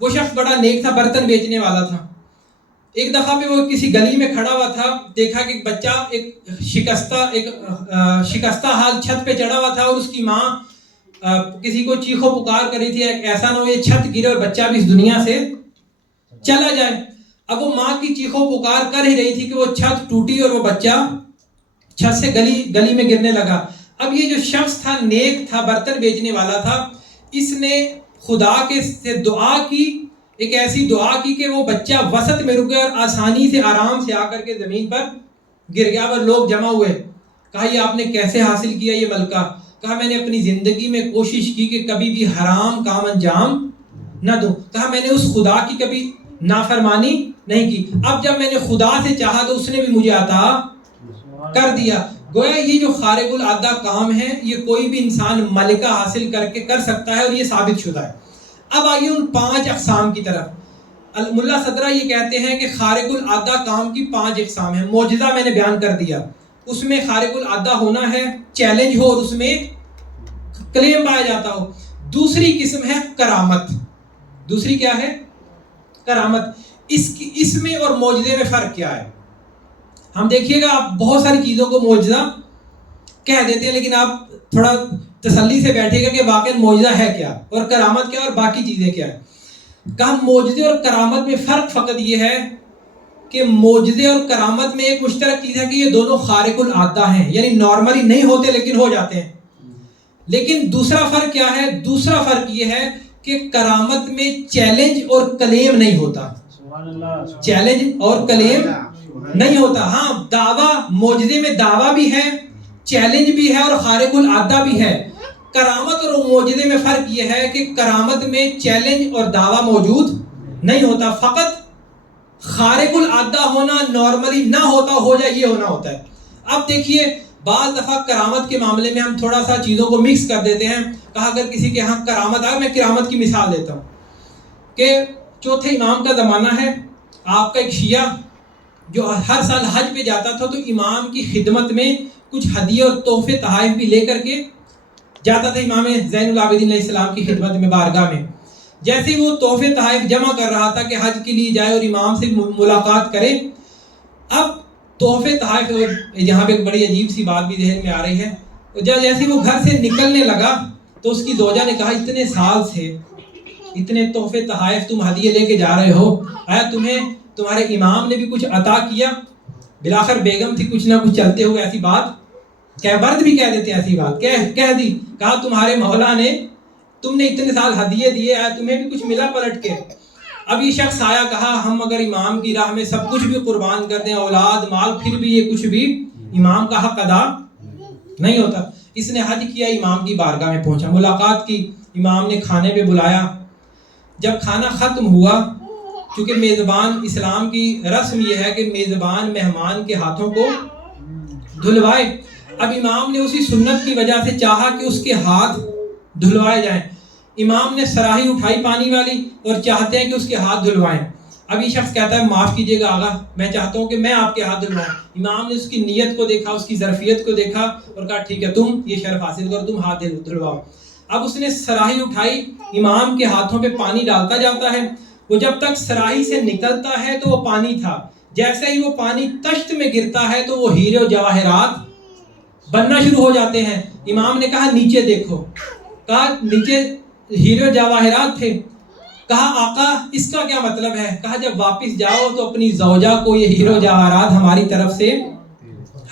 وہ شخص بڑا نیک تھا، برتن بیچنے والا تھا. ایک دفعہ پہ وہ کسی گلی میں کھڑا ہوا تھا، دیکھا کہ ایک بچہ ایک شکستہ حال چھت پہ چڑھا ہوا تھا اور اس کی ماں کسی کو چیخو پکار کر رہی تھی ایسا نہ ہو یہ چھت گرے اور بچہ بھی اس دنیا سے چلا جائے. اب وہ ماں کی چیخو پکار کر ہی رہی تھی کہ وہ چھت ٹوٹی اور وہ بچہ چھت سے گلی میں گرنے لگا. اب یہ جو شخص تھا نیک تھا، برتن بیچنے والا تھا، اس نے خدا کے سے دعا کی، ایک ایسی دعا کی کہ وہ بچہ وسط میں رک گیا اور آسانی سے آرام سے آ کر کے زمین پر گر گیا. اور لوگ جمع ہوئے. کہا یہ آپ نے کیسے حاصل کیا یہ ملکہ؟ کہا میں نے اپنی زندگی میں کوشش کی کہ کبھی بھی حرام کام انجام نہ دوں. کہا میں نے اس خدا کی کبھی نافرمانی نہیں کی. اب جب میں نے خدا سے چاہا تو اس نے بھی مجھے عطا کر دیا. گویا یہ جو خارق العادہ کام ہے یہ کوئی بھی انسان ملکہ حاصل کر کے کر سکتا ہے اور یہ ثابت شدہ ہے. اب آئیے ان 5 اقسام کی طرف. ملا صدرہ یہ کہتے ہیں کہ خارق العادہ کام کی 5 اقسام ہیں. معجزہ میں نے بیان کر دیا، اس میں خارق العادہ ہونا ہے، چیلنج ہو اور اس میں کلیم پایا جاتا ہو. دوسری قسم ہے کرامت. دوسری کیا ہے؟ کرامت. اس میں اور معجزے میں فرق کیا ہے؟ ہم دیکھیے گا آپ بہت ساری چیزوں کو معجزہ کہہ دیتے ہیں لیکن آپ تھوڑا تسلی سے بیٹھے گا کہ واقعی معجزہ ہے کیا اور کرامت کیا اور باقی چیزیں کیا ہے. کہا معجزے اور کرامت میں فرق فقط یہ ہے کہ معجزے اور کرامت میں ایک مشترک چیز ہے کہ یہ دونوں خارق العادہ ہیں، یعنی نارملی نہیں ہوتے لیکن ہو جاتے ہیں. لیکن دوسرا فرق کیا ہے؟ دوسرا فرق یہ ہے کہ کرامت میں چیلنج اور کلیم نہیں ہوتا. چیلنج اور کلیم نہیں ہوتا. ہاں دعویٰ، معجزے میں دعویٰ بھی ہے، چیلنج بھی ہے اور خارق العادہ بھی ہے. کرامت اور معجزے میں فرق یہ ہے کہ کرامت میں چیلنج اور دعویٰ موجود نہیں ہوتا، فقط خارق العادہ ہونا، نارملی نہ ہوتا ہو جائے یہ ہونا ہوتا ہے. اب دیکھیے بعض دفعہ کرامت کے معاملے میں ہم تھوڑا سا چیزوں کو مکس کر دیتے ہیں. کہا اگر کسی کے ہاں کرامت آئے، میں کرامت کی مثال دیتا ہوں کہ چوتھے امام کا زمانہ ہے، آپ کا ایک شیعہ جو ہر سال حج پہ جاتا تھا تو امام کی خدمت میں کچھ ہدیے اور تحفے تحائف بھی لے کر کے جاتا تھا امام زین العابدین علیہ السلام کی خدمت میں، بارگاہ میں. جیسے ہی وہ تحفے تحائف جمع کر رہا تھا کہ حج کے لیے جائے اور امام سے ملاقات کرے، اب تحفے تحائف، یہاں پہ ایک بڑی عجیب سی بات بھی ذہن میں آ رہی ہے. جیسے وہ گھر سے نکلنے لگا تو اس کی زوجہ نے کہا اتنے سال سے اتنے تحفے تحائف تم ہدیے لے کے جا رہے ہو، آیا تمہیں تمہارے امام نے بھی کچھ عطا کیا؟ بلاخر بیگم تھی، کچھ نہ کچھ چلتے ہوئے ایسی بات برد بھی کہہ دیتے ہیں، ایسی بات کہہ دی. کہا تمہارے مولا نے، تم نے اتنے سال ہدیے دیے، آیا تمہیں بھی کچھ ملا پلٹ کے؟ اب یہ شخص آیا، کہا ہم اگر امام کی راہ میں سب کچھ بھی قربان کر دیں، اولاد مال، پھر بھی یہ کچھ بھی امام کا حق ادا نہیں ہوتا. اس نے حج کیا، امام کی بارگاہ میں پہنچا، ملاقات کی، امام نے کھانے پہ بلایا. جب کھانا ختم ہوا، کیونکہ میزبان، اسلام کی رسم یہ ہے کہ میزبان مہمان کے ہاتھوں کو دھلوائے. اب امام نے اسی سنت کی وجہ سے چاہا کہ اس کے ہاتھ دھلوائے جائیں. امام نے سراہی اٹھائی پانی والی اور چاہتے ہیں کہ اس کے ہاتھ دھلوائیں. اب یہ شخص کہتا ہے معاف کیجیے گا آغا، میں چاہتا ہوں کہ میں آپ کے ہاتھ دھلواؤں. امام نے اس کی نیت کو دیکھا، اس کی ظرفیت کو دیکھا اور کہا ٹھیک ہے تم یہ شرف حاصل کرو، تم ہاتھ دھلواؤ. اب اس نے سراہی اٹھائی، امام کے ہاتھوں پہ پانی ڈالتا جاتا ہے. وہ جب تک سراہی سے نکلتا ہے تو وہ پانی تھا، جیسے ہی وہ پانی تشت میں گرتا ہے تو وہ ہیرے و جواہرات بننا شروع ہو جاتے ہیں. امام نے کہا نیچے دیکھو. کہا نیچے ہیرے و جواہرات تھے. کہا آقا اس کا کیا مطلب ہے؟ کہا جب واپس جاؤ تو اپنی زوجہ کو یہ ہیرے و جواہرات ہماری طرف سے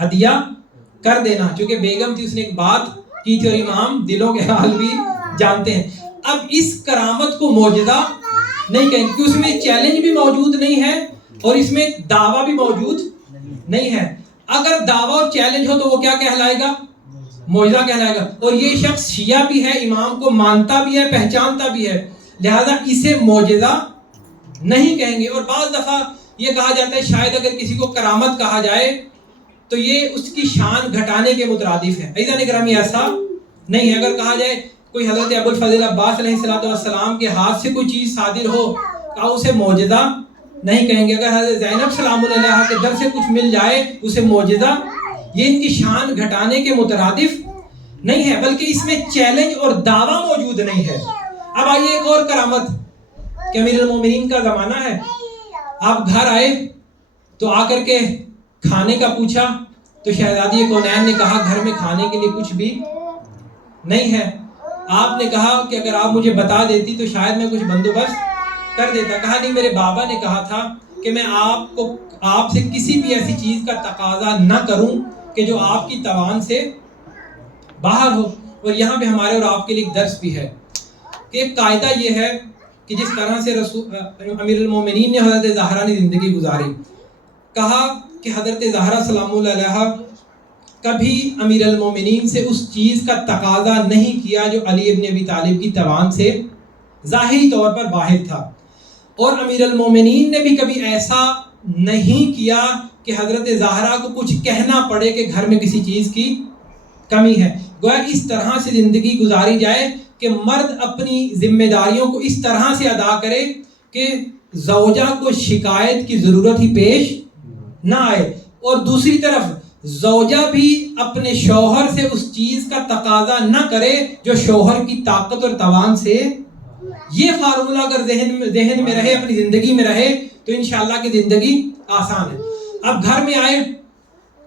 ہدیہ کر دینا. چونکہ بیگم تھی، اس نے ایک بات کی تھی اور امام دلوں کے حال بھی جانتے ہیں. اب اس کرامت کو معجزہ نہیں کہیں کہ اس میں چیلنج بھی موجود نہیں ہے اور اس میں دعویٰ بھی موجود نہیں ہے. اگر دعویٰ اور چیلنج ہو تو وہ کیا کہلائے گا؟ معجزہ کہلائے گا. اور یہ شخص شیعہ بھی ہے, امام کو مانتا بھی ہے, پہچانتا بھی ہے, لہذا اسے معجزہ نہیں کہیں گے. اور بعض دفعہ یہ کہا جاتا ہے شاید اگر کسی کو کرامت کہا جائے تو یہ اس کی شان گھٹانے کے مترادف ہے. عزیزان اکرامی ایسا نہیں ہے. اگر کہا جائے کوئی حضرت ابو الفضل عباس علیہ السلام کے ہاتھ سے کوئی چیز صادر ہو تو اسے معجزہ نہیں کہیں گے. اگر حضرت زینب سلام اللہ علیہا کے در سے کچھ مل جائے اسے معجزہ, یہ ان کی شان گھٹانے کے مترادف نہیں ہے, بلکہ اس میں چیلنج اور دعویٰ موجود نہیں ہے. اب آئیے ایک اور کرامت کہ امیر المومنین کا زمانہ ہے, آپ گھر آئے تو آ کر کے کھانے کا پوچھا تو شہزادی کونین نے کہا گھر میں کھانے کے لیے کچھ بھی نہیں ہے. آپ نے کہا کہ اگر آپ مجھے بتا دیتی تو شاید میں کچھ بندوبست کر دیتا. کہا نہیں, میرے بابا نے کہا تھا کہ میں آپ سے کسی بھی ایسی چیز کا تقاضا نہ کروں کہ جو آپ کی توان سے باہر ہو. اور یہاں پہ ہمارے اور آپ کے لیے ایک درس بھی ہے کہ ایک قاعدہ یہ ہے کہ جس طرح سے امیر المومنین نے حضرت زہرا نے زندگی گزاری, کہا کہ حضرت زہرا سلام اللہ علیہا کبھی امیر المومنین سے اس چیز کا تقاضا نہیں کیا جو علی ابن ابی طالب کی توان سے ظاہری طور پر باہر تھا. اور امیر المومنین نے بھی کبھی ایسا نہیں کیا کہ حضرت زہرا کو کچھ کہنا پڑے کہ گھر میں کسی چیز کی کمی ہے. گویا اس طرح سے زندگی گزاری جائے کہ مرد اپنی ذمہ داریوں کو اس طرح سے ادا کرے کہ زوجہ کو شکایت کی ضرورت ہی پیش نہ آئے, اور دوسری طرف زوجہ بھی اپنے شوہر سے اس چیز کا تقاضا نہ کرے جو شوہر کی طاقت اور توان سے. یہ فارمولہ اگر ذہن میں رہے, اپنی زندگی میں رہے تو انشاءاللہ کی زندگی آسان ہے. اب گھر میں آئے,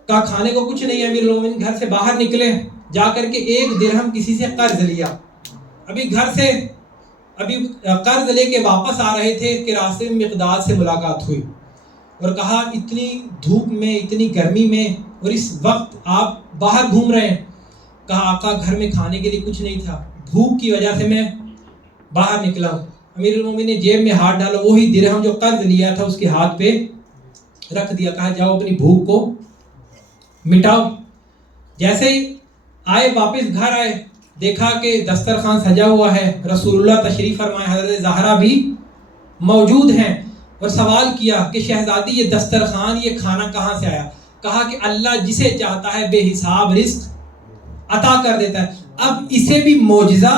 کہا کھانے کو کچھ نہیں ہے. امیر المومنین گھر سے باہر نکلے, جا کر کے 1 درہم کسی سے قرض لیا. ابھی گھر سے قرض لے کے واپس آ رہے تھے کہ راستے میں مقداد سے ملاقات ہوئی اور کہا اتنی دھوپ میں, اتنی گرمی میں, اور اس وقت آپ باہر گھوم رہے ہیں. کہا آقا گھر میں کھانے کے لیے کچھ نہیں تھا, بھوک کی وجہ سے میں باہر نکلا ہوں. امیر المومنین نے جیب میں ہاتھ ڈالا, وہی درہم جو قرض لیا تھا اس کے ہاتھ پہ رکھ دیا. کہا جاؤ اپنی بھوک کو مٹاؤ. جیسے ہی آئے, واپس گھر آئے, دیکھا کہ دسترخوان سجا ہوا ہے, رسول اللہ تشریف فرمائے, حضرت زہرا بھی موجود ہیں, اور سوال کیا کہ شہزادی یہ دسترخوان, یہ کھانا کہاں سے آیا؟ کہا کہ اللہ جسے چاہتا ہے بے حساب رزق عطا کر دیتا ہے. اب اسے بھی معجزہ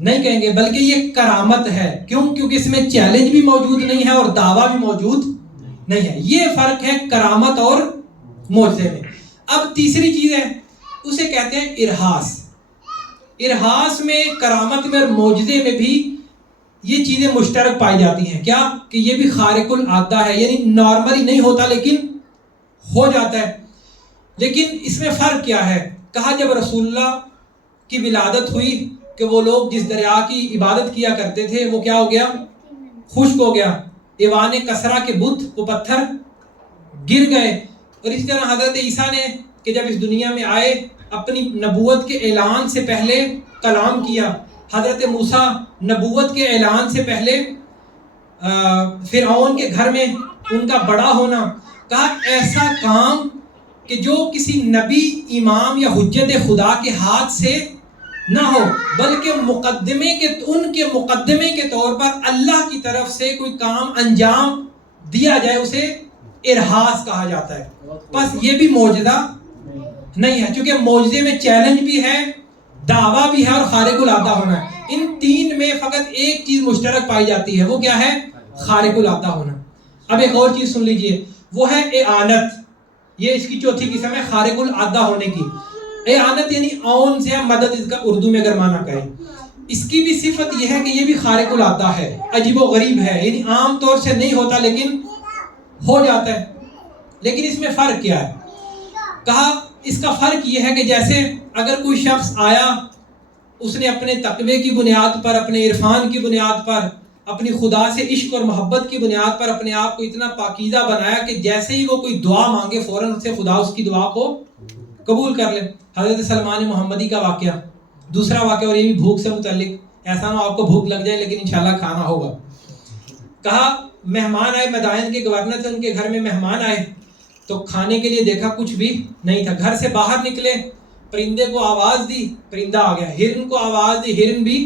نہیں کہیں گے بلکہ یہ کرامت ہے. کیوں؟ کیونکہ اس میں چیلنج بھی موجود نہیں ہے اور دعویٰ بھی موجود نہیں ہے. یہ فرق ہے کرامت اور معجزے میں. اب تیسری چیز ہے, اسے کہتے ہیں ارہاس. ارہاس میں, کرامت میں اور معجزے میں بھی یہ چیزیں مشترک پائی جاتی ہیں. کیا؟ کہ یہ بھی خارق العادہ ہے, یعنی نارملی نہیں ہوتا لیکن ہو جاتا ہے. لیکن اس میں فرق کیا ہے؟ کہا جب رسول اللہ کی ولادت ہوئی کہ وہ لوگ جس دریا کی عبادت کیا کرتے تھے وہ کیا ہو گیا؟ خشک ہو گیا. ایوان کسرا کے بت, وہ پتھر گر گئے. اور اسی طرح حضرت عیسیٰ نے کہ جب اس دنیا میں آئے اپنی نبوت کے اعلان سے پہلے کلام کیا. حضرت موسیٰ نبوت کے اعلان سے پہلے فرعون کے گھر میں ان کا بڑا ہونا. کہا ایسا کام کہ جو کسی نبی, امام یا حجت خدا کے ہاتھ سے نہ ہو, بلکہ ان کے مقدمے کے طور پر اللہ کی طرف سے کوئی کام انجام دیا جائے, اسے ارہاس کہا جاتا ہے. بس یہ بھی معجزہ نہیں ہے, چونکہ معجزے میں چیلنج بھی ہے, دعویٰ بھی ہے اور خارق العادہ ہونا ہے. ان تین میں فقط ایک چیز مشترک پائی جاتی ہے, وہ کیا ہے؟ خارق العادہ ہونا. اب ایک اور چیز سن لیجئے, وہ ہے اعانت. یہ اس کی چوتھی قسم ہے خارق العادہ ہونے کی. اعانت یعنی اون سے مدد, اس کا اردو میں اگر معنی کریں. اس کی بھی صفت یہ ہے کہ یہ بھی خارق العادہ ہے, عجیب و غریب ہے, یعنی عام طور سے نہیں ہوتا لیکن ہو جاتا ہے. لیکن اس میں فرق کیا ہے؟ کہا اس کا فرق یہ ہے کہ جیسے اگر کوئی شخص آیا, اس نے اپنے تقوی کی بنیاد پر, اپنے عرفان کی بنیاد پر, اپنی خدا سے عشق اور محبت کی بنیاد پر اپنے آپ کو اتنا پاکیزہ بنایا کہ جیسے ہی وہ کوئی دعا مانگے فوراً سے خدا اس کی دعا کو قبول کر لے. حضرت سلمان محمدی کا واقعہ. دوسرا واقعہ, اور یہ بھی بھوک سے متعلق, ایسا نہ آپ کو بھوک لگ جائے لیکن انشاءاللہ کھانا ہوگا. کہا مہمان آئے, مدائن کے گورنر تھے, ان کے گھر میں مہمان آئے. تو کھانے کے لیے دیکھا کچھ بھی نہیں تھا. گھر سے باہر نکلے, پرندے کو آواز دی, پرندہ آ گیا. ہرن کو آواز دی, ہرن بھی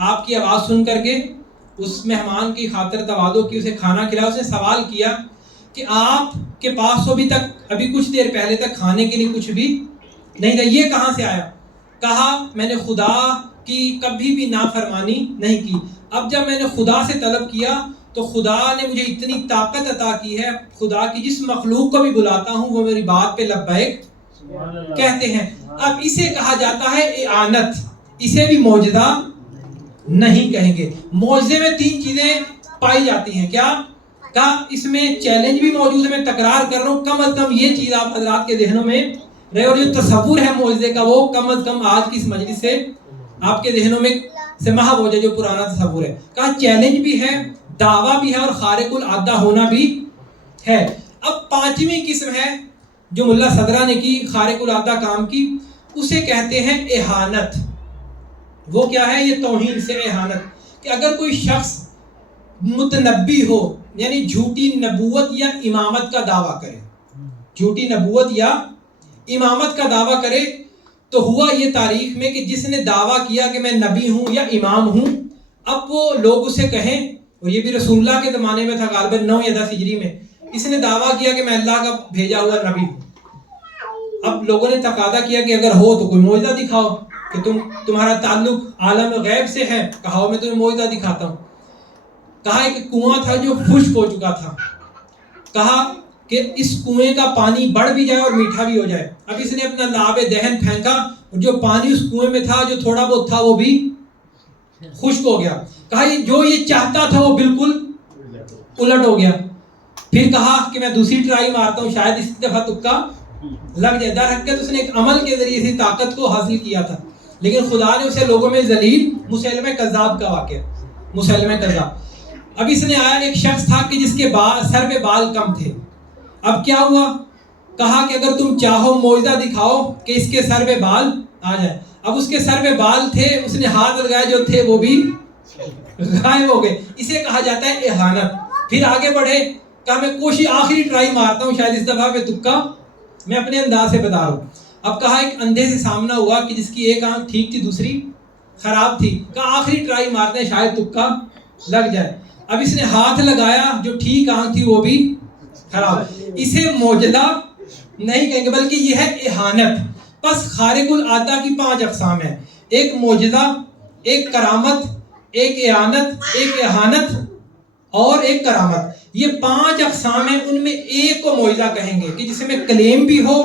آپ کی آواز سن کر کے اس مہمان کی خاطر تواضع کی, اسے کھانا کھلایا. اس نے سوال کیا کہ آپ کے پاس تو ابھی کچھ دیر پہلے تک کھانے کے لیے کچھ بھی نہیں تھا, یہ کہاں سے آیا؟ کہا میں نے خدا کی کبھی بھی نافرمانی نہیں کی. اب جب میں نے خدا سے طلب کیا تو خدا نے مجھے اتنی طاقت عطا کی ہے, خدا کی جس مخلوق کو بھی بلاتا ہوں وہ میری بات پہ لبیک کہتے ہیں. اب اسے کہا جاتا ہے اعانت, اسے بھی معجزہ نہیں کہیں گے. معجزے میں 3 چیزیں پائی جاتی ہیں. کیا کہا؟ اس میں چیلنج بھی موجود ہے, میں تکرار کر رہا ہوں, کم از کم یہ چیز آپ حضرات کے ذہنوں میں رہے, اور جو تصور ہے معجزے کا وہ کم از کم آج کی اس مجلس سے آپ کے ذہنوں میں سے محو ہو جائے جو پرانا تصور ہے. کہا چیلنج بھی ہے, دعویٰ بھی ہے, اور خارق العادہ ہونا بھی ہے. اب 5ویں قسم ہے جو ملا صدرہ نے کی, خارق العادہ کام کی, اسے کہتے ہیں اہانت. وہ کیا ہے؟ یہ توہین سے اہانت, کہ اگر کوئی شخص متنبی ہو یعنی جھوٹی نبوت یا امامت کا دعویٰ کرے, جھوٹی نبوت یا امامت کا دعویٰ کرے, تو ہوا یہ تاریخ میں کہ جس نے دعویٰ کیا کہ میں نبی ہوں یا امام ہوں, اب وہ لوگ اسے کہیں, اور یہ بھی رسول اللہ کے زمانے میں تھا غالباً 9 یا 10 ہجری میں, اس نے دعویٰ کیا کہ میں اللہ کا بھیجا ہوا نبی ہوں. اب لوگوں نے تقاضا کیا کہ اگر ہو تو کوئی معجزہ دکھاؤ کہ تمہارا تعلق عالم غیب سے ہے. کہا میں تمہیں معجزہ دکھاتا ہوں. کہا ایک کنواں تھا جو خشک ہو چکا تھا, کہا کہ اس کنویں کا پانی بڑھ بھی جائے اور میٹھا بھی ہو جائے. اب اس نے اپنا لعاب دہن پھینکا, اور جو پانی اس کنویں میں تھا جو تھوڑا بہت تھا وہ بھی خشک ہو گیا. کہا جو یہ چاہتا تھا وہ بالکل الٹ ہو گیا. پھر کہا کہ میں دوسری ٹرائی مارتا ہوں, شاید اس دفعہ تکا لگ جائے. در حقیقت اس نے ایک عمل کے ذریعے سے طاقت کو حاصل کیا تھا, لیکن خدا نے اسے لوگوں میں ذلیل, مسیلمہ کذاب کا واقعہ, مسیلمہ کذاب. اب اس نے آیا, ایک شخص تھا کہ جس کے سر پہ بال کم تھے. اب کیا ہوا؟ کہا کہ اگر تم چاہو معجزہ دکھاؤ کہ اس کے سر پہ بال آ جائے. اب اس کے سر پہ بال تھے, اس نے ہاتھ لگائے, جو تھے وہ بھی غائب ہو گئے. اسے کہا جاتا ہے اہانت. پھر آگے بڑھے, کہا میں کوشش آخری ٹرائی مارتا ہوں, شاید اس دفعہ پہ تکا میں اپنے انداز سے بتا رہا ہوں. اب کہا ایک اندھے سے سامنا ہوا کہ جس کی ایک آنکھ ٹھیک تھی دوسری خراب تھی. کہا آخری ٹرائی مارتے ہیں, شاید تکا لگ جائے. اب اس نے ہاتھ لگایا, جو ٹھیک آنکھ تھی وہ بھی خراب. اسے معجزہ نہیں کہیں گے بلکہ یہ ہے اہانت. پس خارق العادہ کی 5 اقسام ہیں, ایک معجزہ, ایک کرامت, ایک اعانت, ایک اہانت اور ایک کرامت. یہ 5 اقسام ہیں, ان میں ایک کو معجزہ کہیں گے کہ جس میں کلیم بھی ہو,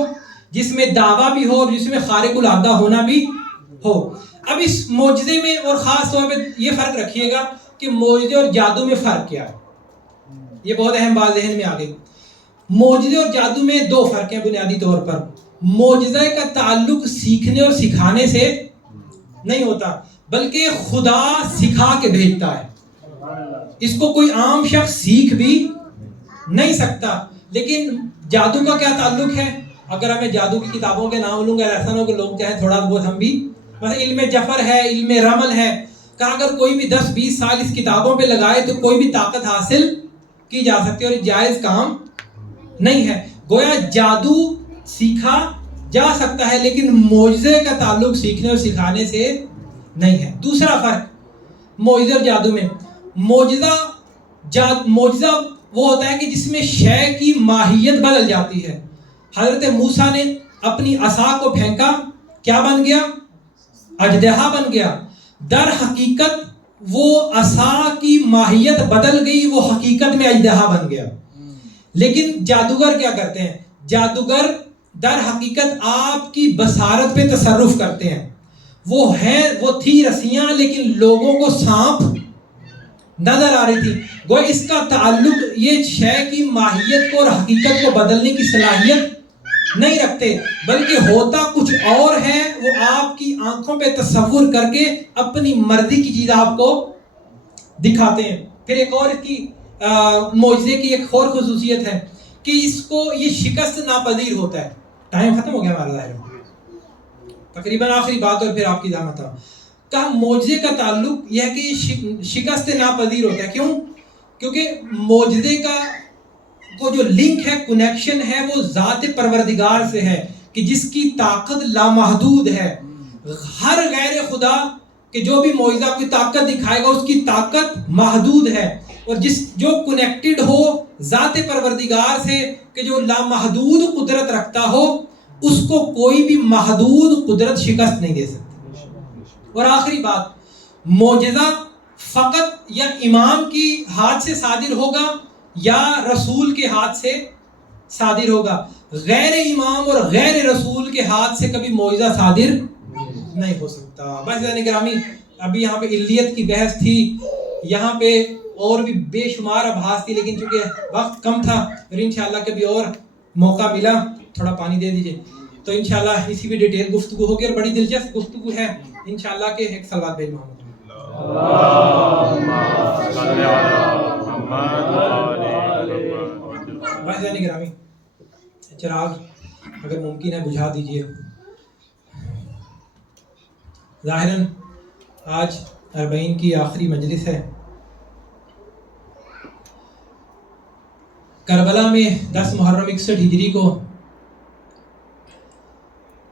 جس میں دعویٰ بھی ہو, اور جس میں خارق العادہ ہونا بھی ہو. اب اس معجزے میں اور خاص طور پہ یہ فرق رکھیے گا کہ معجزے اور جادو میں فرق کیا ہے. یہ بہت اہم بات ذہن میں آ گئی. معجزے اور جادو میں 2 فرق ہیں بنیادی طور پر. معجزہ کا تعلق سیکھنے اور سکھانے سے نہیں ہوتا, بلکہ خدا سکھا کے بھیجتا ہے. اس کو کوئی عام شخص سیکھ بھی نہیں سکتا. لیکن جادو کا کیا تعلق ہے؟ اگر ہمیں جادو کی کتابوں کے نام لوں گا, ایسا نہ ہو کہ لوگ چاہیں تھوڑا بہت ہم بھی, مثلا علم جفر ہے, علم رمل ہے. کہا اگر کوئی بھی 10-20 سال اس کتابوں پہ لگائے تو کوئی بھی طاقت حاصل کی جا سکتی ہے, اور جائز کام نہیں ہے. گویا جادو سیکھا جا سکتا ہے, لیکن معجزے کا تعلق سیکھنے اور سکھانے سے نہیں ہے. دوسرا فرق معجزے اور جادو میں, معجزہ وہ ہوتا ہے کہ جس میں شے کی ماہیت بدل جاتی ہے. حضرت موسیٰ نے اپنی عصا کو پھینکا, کیا بن گیا؟ اژدہا بن گیا. در حقیقت وہ عصا کی ماہیت بدل گئی, وہ حقیقت میں اژدہا بن گیا. لیکن جادوگر کیا کرتے ہیں؟ جادوگر در حقیقت آپ کی بصارت پہ تصرف کرتے ہیں. وہ تھی رسیاں, لیکن لوگوں کو سانپ نظر آ رہی تھی. گویا اس کا تعلق یہ شے کی ماہیت کو اور حقیقت کو بدلنے کی صلاحیت نہیں رکھتے, بلکہ ہوتا کچھ اور ہے. وہ آپ کی آنکھوں پہ تصور کر کے اپنی مرضی کی چیز آپ کو دکھاتے ہیں. پھر ایک اور اس کی معجزے کی ایک اور خصوصیت ہے کہ اس کو یہ شکست ناپذیر ہوتا ہے. ٹائم ختم ہو گیا ہمارا ظاہر, تقریباً آخری بات اور پھر آپ کی زحمت. کہا معجزے کا تعلق یہ ہے کہ شکست ناپذیر ہوتا ہے. کیوں؟ کیونکہ معجزے کا کو جو لنک ہے، کنیکشن ہے، وہ ذات پروردگار سے ہے کہ جس کی طاقت لامحدود ہے. ہر غیر خدا کہ جو بھی معجزہ کوئی طاقت دکھائے گا اس کی طاقت محدود ہے، اور جو کنیکٹڈ ہو ذات پروردگار سے کہ جو لامحدود قدرت رکھتا ہو، اس کو کوئی بھی محدود قدرت شکست نہیں دے سکتی. اور آخری بات، معجزہ فقط یا امام کی ہاتھ سے صادر ہوگا یا رسول کے ہاتھ سے صادر ہوگا. غیر امام اور غیر رسول کے ہاتھ سے کبھی معجزہ صادر نہیں ہو سکتا. بس گرامی، ابھی یہاں پہ علیت کی بحث تھی، یہاں پہ اور بھی بے شمار ابحاث تھی، لیکن چونکہ وقت کم تھا اور انشاءاللہ کبھی اور موقع ملا. تھوڑا پانی دے دیجئے. تو انشاءاللہ اسی بھی ڈیٹیل گفتگو ہوگی اور بڑی دلچسپ گفتگو ہے انشاءاللہ کہ ایک صلوات بھیج محمد. بھائی گرامی، چراغ اگر ممکن ہے بجھا دیجئے. ظاہراً آج 40 کی آخری مجلس ہے. کربلا میں 10 محرم 61 ہجری کو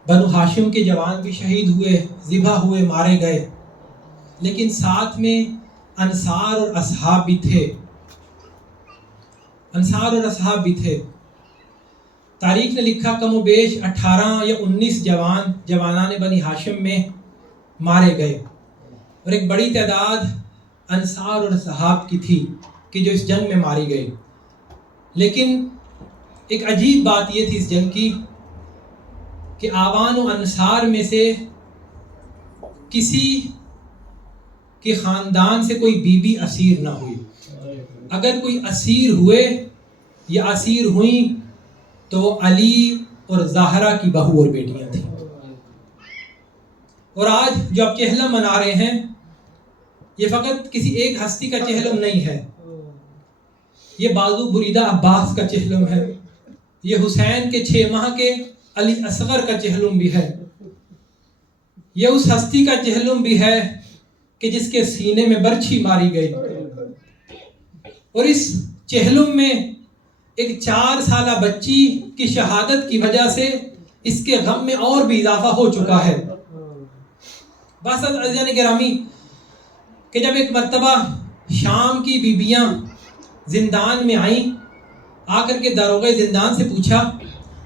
بنو ہاشم کے جوان بھی شہید ہوئے، ذبح ہوئے، مارے گئے، لیکن ساتھ میں انصار اور اصحاب بھی تھے. انصار اور اصحاب بھی تھے. تاریخ نے لکھا کم و بیش 18 یا 19 جوانان بنی ہاشم میں مارے گئے، اور ایک بڑی تعداد انصار اور اصحاب کی تھی کہ جو اس جنگ میں ماری گئی. لیکن ایک عجیب بات یہ تھی اس جنگ کی کہ آوان و انصار میں سے کسی کے خاندان سے کوئی بی بی اسیر نہ ہوئی. اگر کوئی اسیر ہوئے یا اسیر ہوئیں تو علی اور زہرا کی بہو اور بیٹیاں تھیں. اور آج جو آپ چہلم منا رہے ہیں یہ فقط کسی ایک ہستی کا چہلم نہیں ہے، یہ بازو بریدہ عباس کا چہلم ہے، یہ حسین کے 6 ماہ کے علی اصغر کا چہلم بھی ہے، یہ اس ہستی کا چہلم بھی ہے کہ جس کے سینے میں برچھی ماری گئی. اور اس چہلم میں ایک 4 سالہ بچی کی شہادت کی وجہ سے اس کے غم میں اور بھی اضافہ ہو چکا ہے. بس عزیزان گرامی کہ جب ایک مرتبہ شام کی بیبیاں زندان میں آئیں، آ کر کے داروغہ زندان سے پوچھا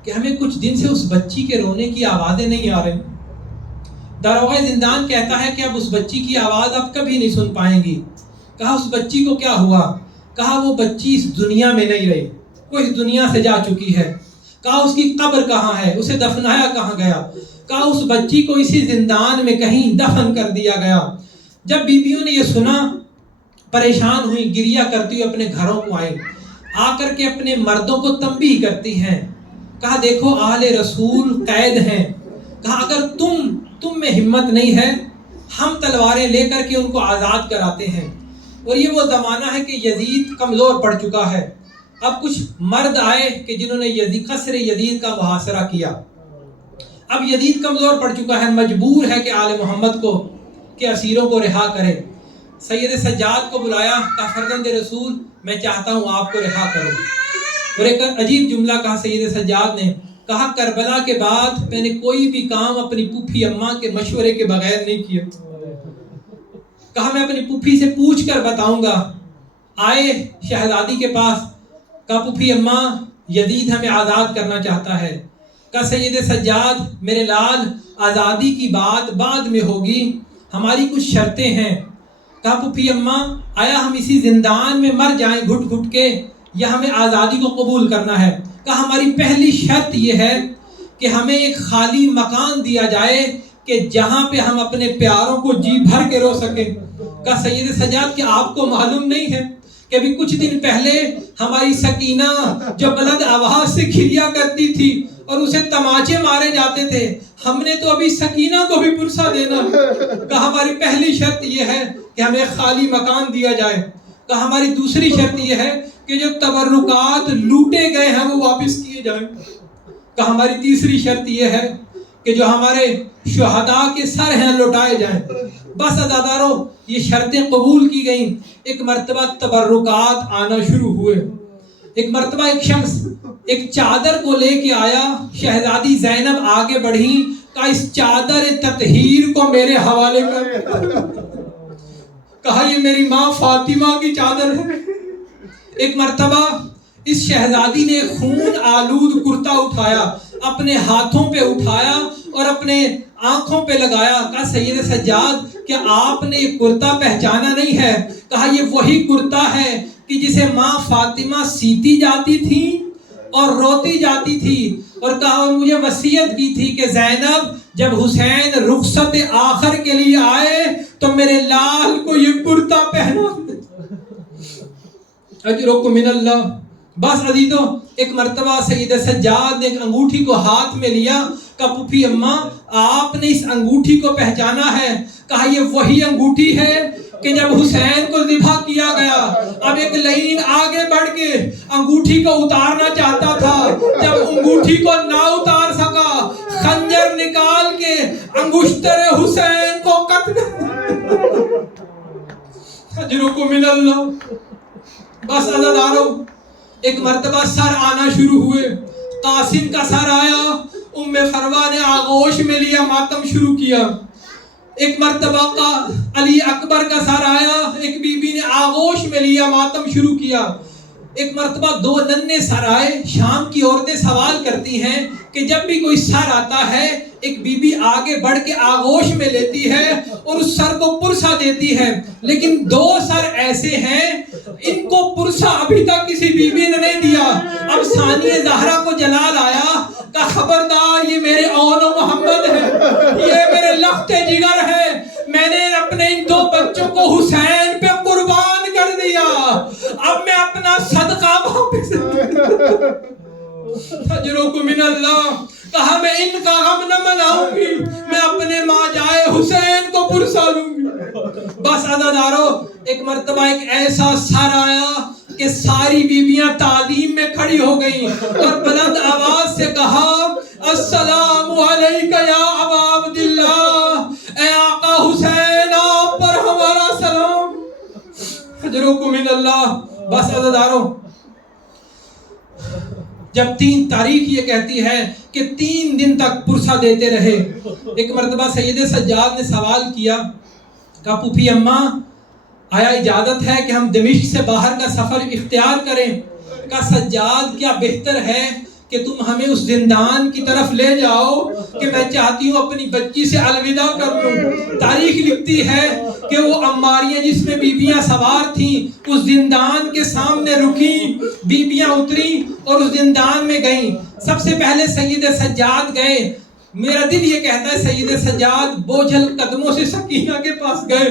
کہ ہمیں کچھ دن سے اس بچی کے رونے کی آوازیں نہیں آ رہی. داروغہ زندان کہتا ہے کہ اب اس بچی کی آواز آپ کبھی نہیں سن پائیں گی. کہا اس بچی کو کیا ہوا؟ کہا وہ بچی اس دنیا میں نہیں رہی، وہ اس دنیا سے جا چکی ہے. کہا اس کی قبر کہاں ہے، اسے دفنایا کہاں گیا؟ کہا اس بچی کو اسی زندان میں کہیں دفن کر دیا گیا. جب بیویوں نے یہ سنا پریشان ہوئی، گریہ کرتی ہوئی اپنے گھروں کو آئیں، آ کر کے اپنے مردوں کو تنبیہ کرتی ہیں. کہا دیکھو آل رسول قید ہیں. کہا اگر تم میں ہمت نہیں ہے ہم تلواریں لے کر کے ان کو آزاد کراتے ہیں. اور یہ وہ زمانہ ہے کہ یزید کمزور پڑ چکا ہے. اب کچھ مرد آئے کہ جنہوں نے قصر یزید کا محاصرہ کیا. اب یزید کمزور پڑ چکا ہے، مجبور ہے کہ آل محمد کو کہ اسیروں کو رہا کرے. سید سجاد کو بلایا، کہا فرزند رسول میں چاہتا ہوں آپ کو رہا کروں. اور ایک عجیب جملہ کہا سید سجاد نے، کہا کربلا کے بعد میں نے کوئی بھی کام اپنی پھوپھی اماں کے مشورے کے بغیر نہیں کیا. کہا میں اپنی پھوپھی سے پوچھ کر بتاؤں گا. آئے شہزادی کے پاس، کہا پھوپھی اماں یزید ہمیں آزاد کرنا چاہتا ہے. کہا سید سجاد میرے لال آزادی کی بات بعد میں ہوگی، ہماری کچھ شرطیں ہیں. کہا پھوپھی اماں آیا ہم اسی زندان میں مر جائیں گھٹ گھٹ کے یا ہمیں آزادی کو قبول کرنا ہے؟ کہا ہماری پہلی شرط یہ ہے کہ ہمیں ایک خالی مکان دیا جائے کہ جہاں پہ ہم اپنے پیاروں کو جی بھر کے رو سکیں. کہا سید سجاد کہ آپ کو معلوم نہیں ہے کہ ابھی کچھ دن پہلے ہماری سکینہ جو بلند آواز سے کھریا کرتی تھی اور اسے تماچے مارے جاتے تھے، ہم نے تو ابھی سکینہ کو بھی پرسا دینا. کہا ہماری پہلی شرط یہ ہے کہ ہمیں خالی مکان دیا جائے. کہا ہماری دوسری شرط یہ ہے کہ جو تبرکات لوٹے گئے ہیں وہ واپس کیے جائیں. کہا ہماری تیسری شرط یہ ہے کہ جو ہمارے شہداء کے سر ہیں لوٹائے جائیں. بس عزاداروں یہ شرطیں قبول کی گئیں. ایک مرتبہ تبرکات آنا شروع ہوئے. ایک مرتبہ ایک شخص ایک چادر کو لے کے آیا, شہزادی زینب آگے بڑھی, کہا اس چادر تطہیر کو میرے حوالے کر. کہا یہ میری ماں فاطمہ کی چادر ہے. ایک مرتبہ اس شہزادی نے خون آلود کرتا اٹھایا, اپنے ہاتھوں پہ اٹھایا اور اپنے آنکھوں پہ لگایا. کہا سید سجاد کیا آپ نے یہ کرتا پہچانا نہیں ہے؟ کہا یہ وہی کرتا ہے کہ جسے ماں فاطمہ سیتی جاتی تھی اور روتی جاتی تھی, اور کہا مجھے وصیت کی تھی کہ زینب جب حسین رخصت آخر کے لیے آئے تو میرے لال کو یہ کرتا پہنا. اجرکم من اللہ. بس عزیزو, ایک مرتبہ سید سجاد نے ایک انگوٹھی کو ہاتھ میں لیا. کہا پھوپھی اماں آپ نے اس انگوٹھی کو پہچانا ہے؟ کہا یہ وہی انگوٹھی ہے کہ جب حسین کو ذبح کیا گیا, اب ایک لائن آگے بڑھ کے انگوٹھی کو اتارنا چاہتا تھا, جب انگوٹھی کو نہ اتار سکا خنجر نکال کے انگشتر حسین کو قتل. اجرکم من اللہ. بس عزادارو, ایک مرتبہ سر آنا شروع ہوئے. قاسم کا سر آیا, ام فروہ نے آغوش میں لیا, ماتم شروع کیا. ایک مرتبہ علی اکبر کا سر آیا, ایک بی بی نے آغوش میں لیا, ماتم شروع کیا. ایک مرتبہ دو ننھے سر آئے. شام کی عورتیں سوال کرتی ہیں کہ جب بھی کوئی سر آتا ہے ایک بی بی آگے بڑھ کے آغوش میں لیتی ہے اور اس سر کو پرسا دیتی ہے, لیکن دو سر ایسے ہیں ان کو پرسا ابھی تک کسی بی بی نے نہیں دیا. اب ثانیہ زہرا کو جلال آیا کہ خبردار یہ میرے اون و محمد ہے, یہ میرے لخت جگر ہے, میں نے اپنے ان دو بچوں کو حسین پہ قربان کر دیا, اب میں اپنا صدقہ واپس. اجرکم من اللہ. کہا میں ان کا غم نہ مناؤں گی, میں اپنے ماں جائے حسین کو پرسا لوں گی. بس عزادارو, ایک مرتبہ ایک ایسا سر آیا کہ ساری بیویاں تعظیم میں کھڑی ہو گئیں اور بلند آواز سے کہا السلام علیکہ یا ابا عبداللہ, اے آقا حسین آپ پر ہمارا سلام. اجرکم من اللہ. بس عزادارو, جب 3 تاریخ یہ کہتی ہے کہ 3 دن تک پرسا دیتے رہے. ایک مرتبہ سید سجاد نے سوال کیا, کہا پھوپھی اماں آیا اجازت ہے کہ ہم دمشق سے باہر کا سفر اختیار کریں؟ کہا سجاد کیا بہتر ہے کہ تم ہمیں اس زندان کی طرف لے جاؤ کہ میں چاہتی ہوں اپنی بچی سے الوداع کر لوں. تاریخ لکھتی ہے کہ وہ عماریاں جس میں بیویاں سوار تھیں اس زندان کے سامنے رکیں, بیویاں اتری اور اس زندان میں گئیں. سب سے پہلے سید سجاد گئے. میرا دل یہ کہتا ہے سید سجاد بوجھل قدموں سے سکینہ کے پاس گئے.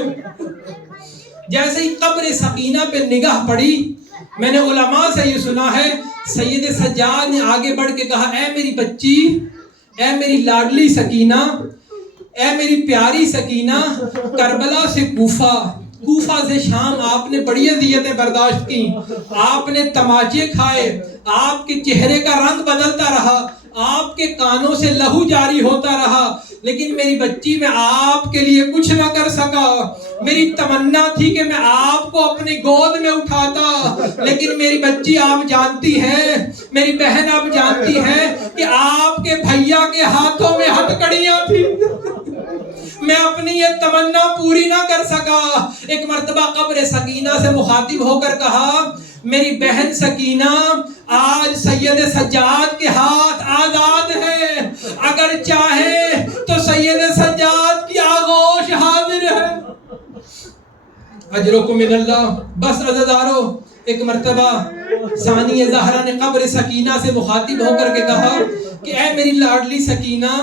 جیسے ہی قبر سکینہ پہ نگاہ پڑی, میں نے علماء سے یہ سنا ہے سید سجاد نے آگے بڑھ کے کہا اے میری بچی, اے میری لاڈلی سکینہ, اے میری پیاری سکینہ, کربلا سے کوفہ, کوفہ سے شام آپ نے بڑی اذیتیں برداشت کی, آپ نے تماچے کھائے, آپ کے چہرے کا رنگ بدلتا رہا, آپ کے کانوں سے لہو جاری ہوتا رہا, لیکن میری بچی میں آپ کے لیے کچھ نہ کر سکا. میری تمنا تھی کہ میں آپ کو اپنی گود میں اٹھاتا, لیکن میری بچی آپ جانتی ہے, میری بہن آپ جانتی ہے کہ آپ کے بھیا کے ہاتھوں میں ہتکڑیاں تھی, میں اپنی یہ تمنا پوری نہ کر سکا. ایک مرتبہ قبر سکینہ سے مخاطب ہو کر کہا میری بہن سکینہ آج سید سجاد کے ہاتھ آزاد ہے, اگر چاہے تو سید سجاد کی آغوش حاضر ہے. اجرکم من اللہ. بس عزادارو, ایک مرتبہ ثانیہ زہرا نے قبر سکینہ سے مخاطب ہو کر کے کہا کہ اے میری لاڈلی سکینہ,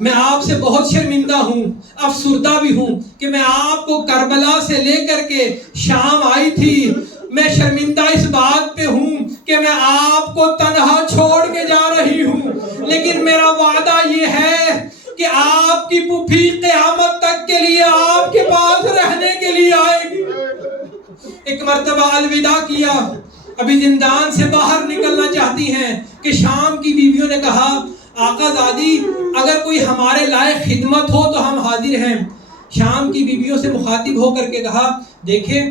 میں آپ سے بہت شرمندہ ہوں, افسردہ بھی ہوں کہ میں آپ کو کربلا سے لے کر کے شام آئی تھی. میں شرمندہ اس بات پہ ہوں کہ میں آپ کو تنہا چھوڑ کے جا رہی ہوں, لیکن میرا وعدہ یہ ہے کہ آپ کی پھوپھی قیامت تک کے لیے آپ کے پاس رہنے کے لیے آئے گی. ایک مرتبہ الوداع کیا, ابھی زندان سے باہر نکلنا چاہتی ہیں کہ شام کی بیویوں نے کہا آقا زادی اگر کوئی ہمارے لائق خدمت ہو تو ہم حاضر ہیں. شام کی بیویوں سے مخاطب ہو کر کے کہا دیکھیں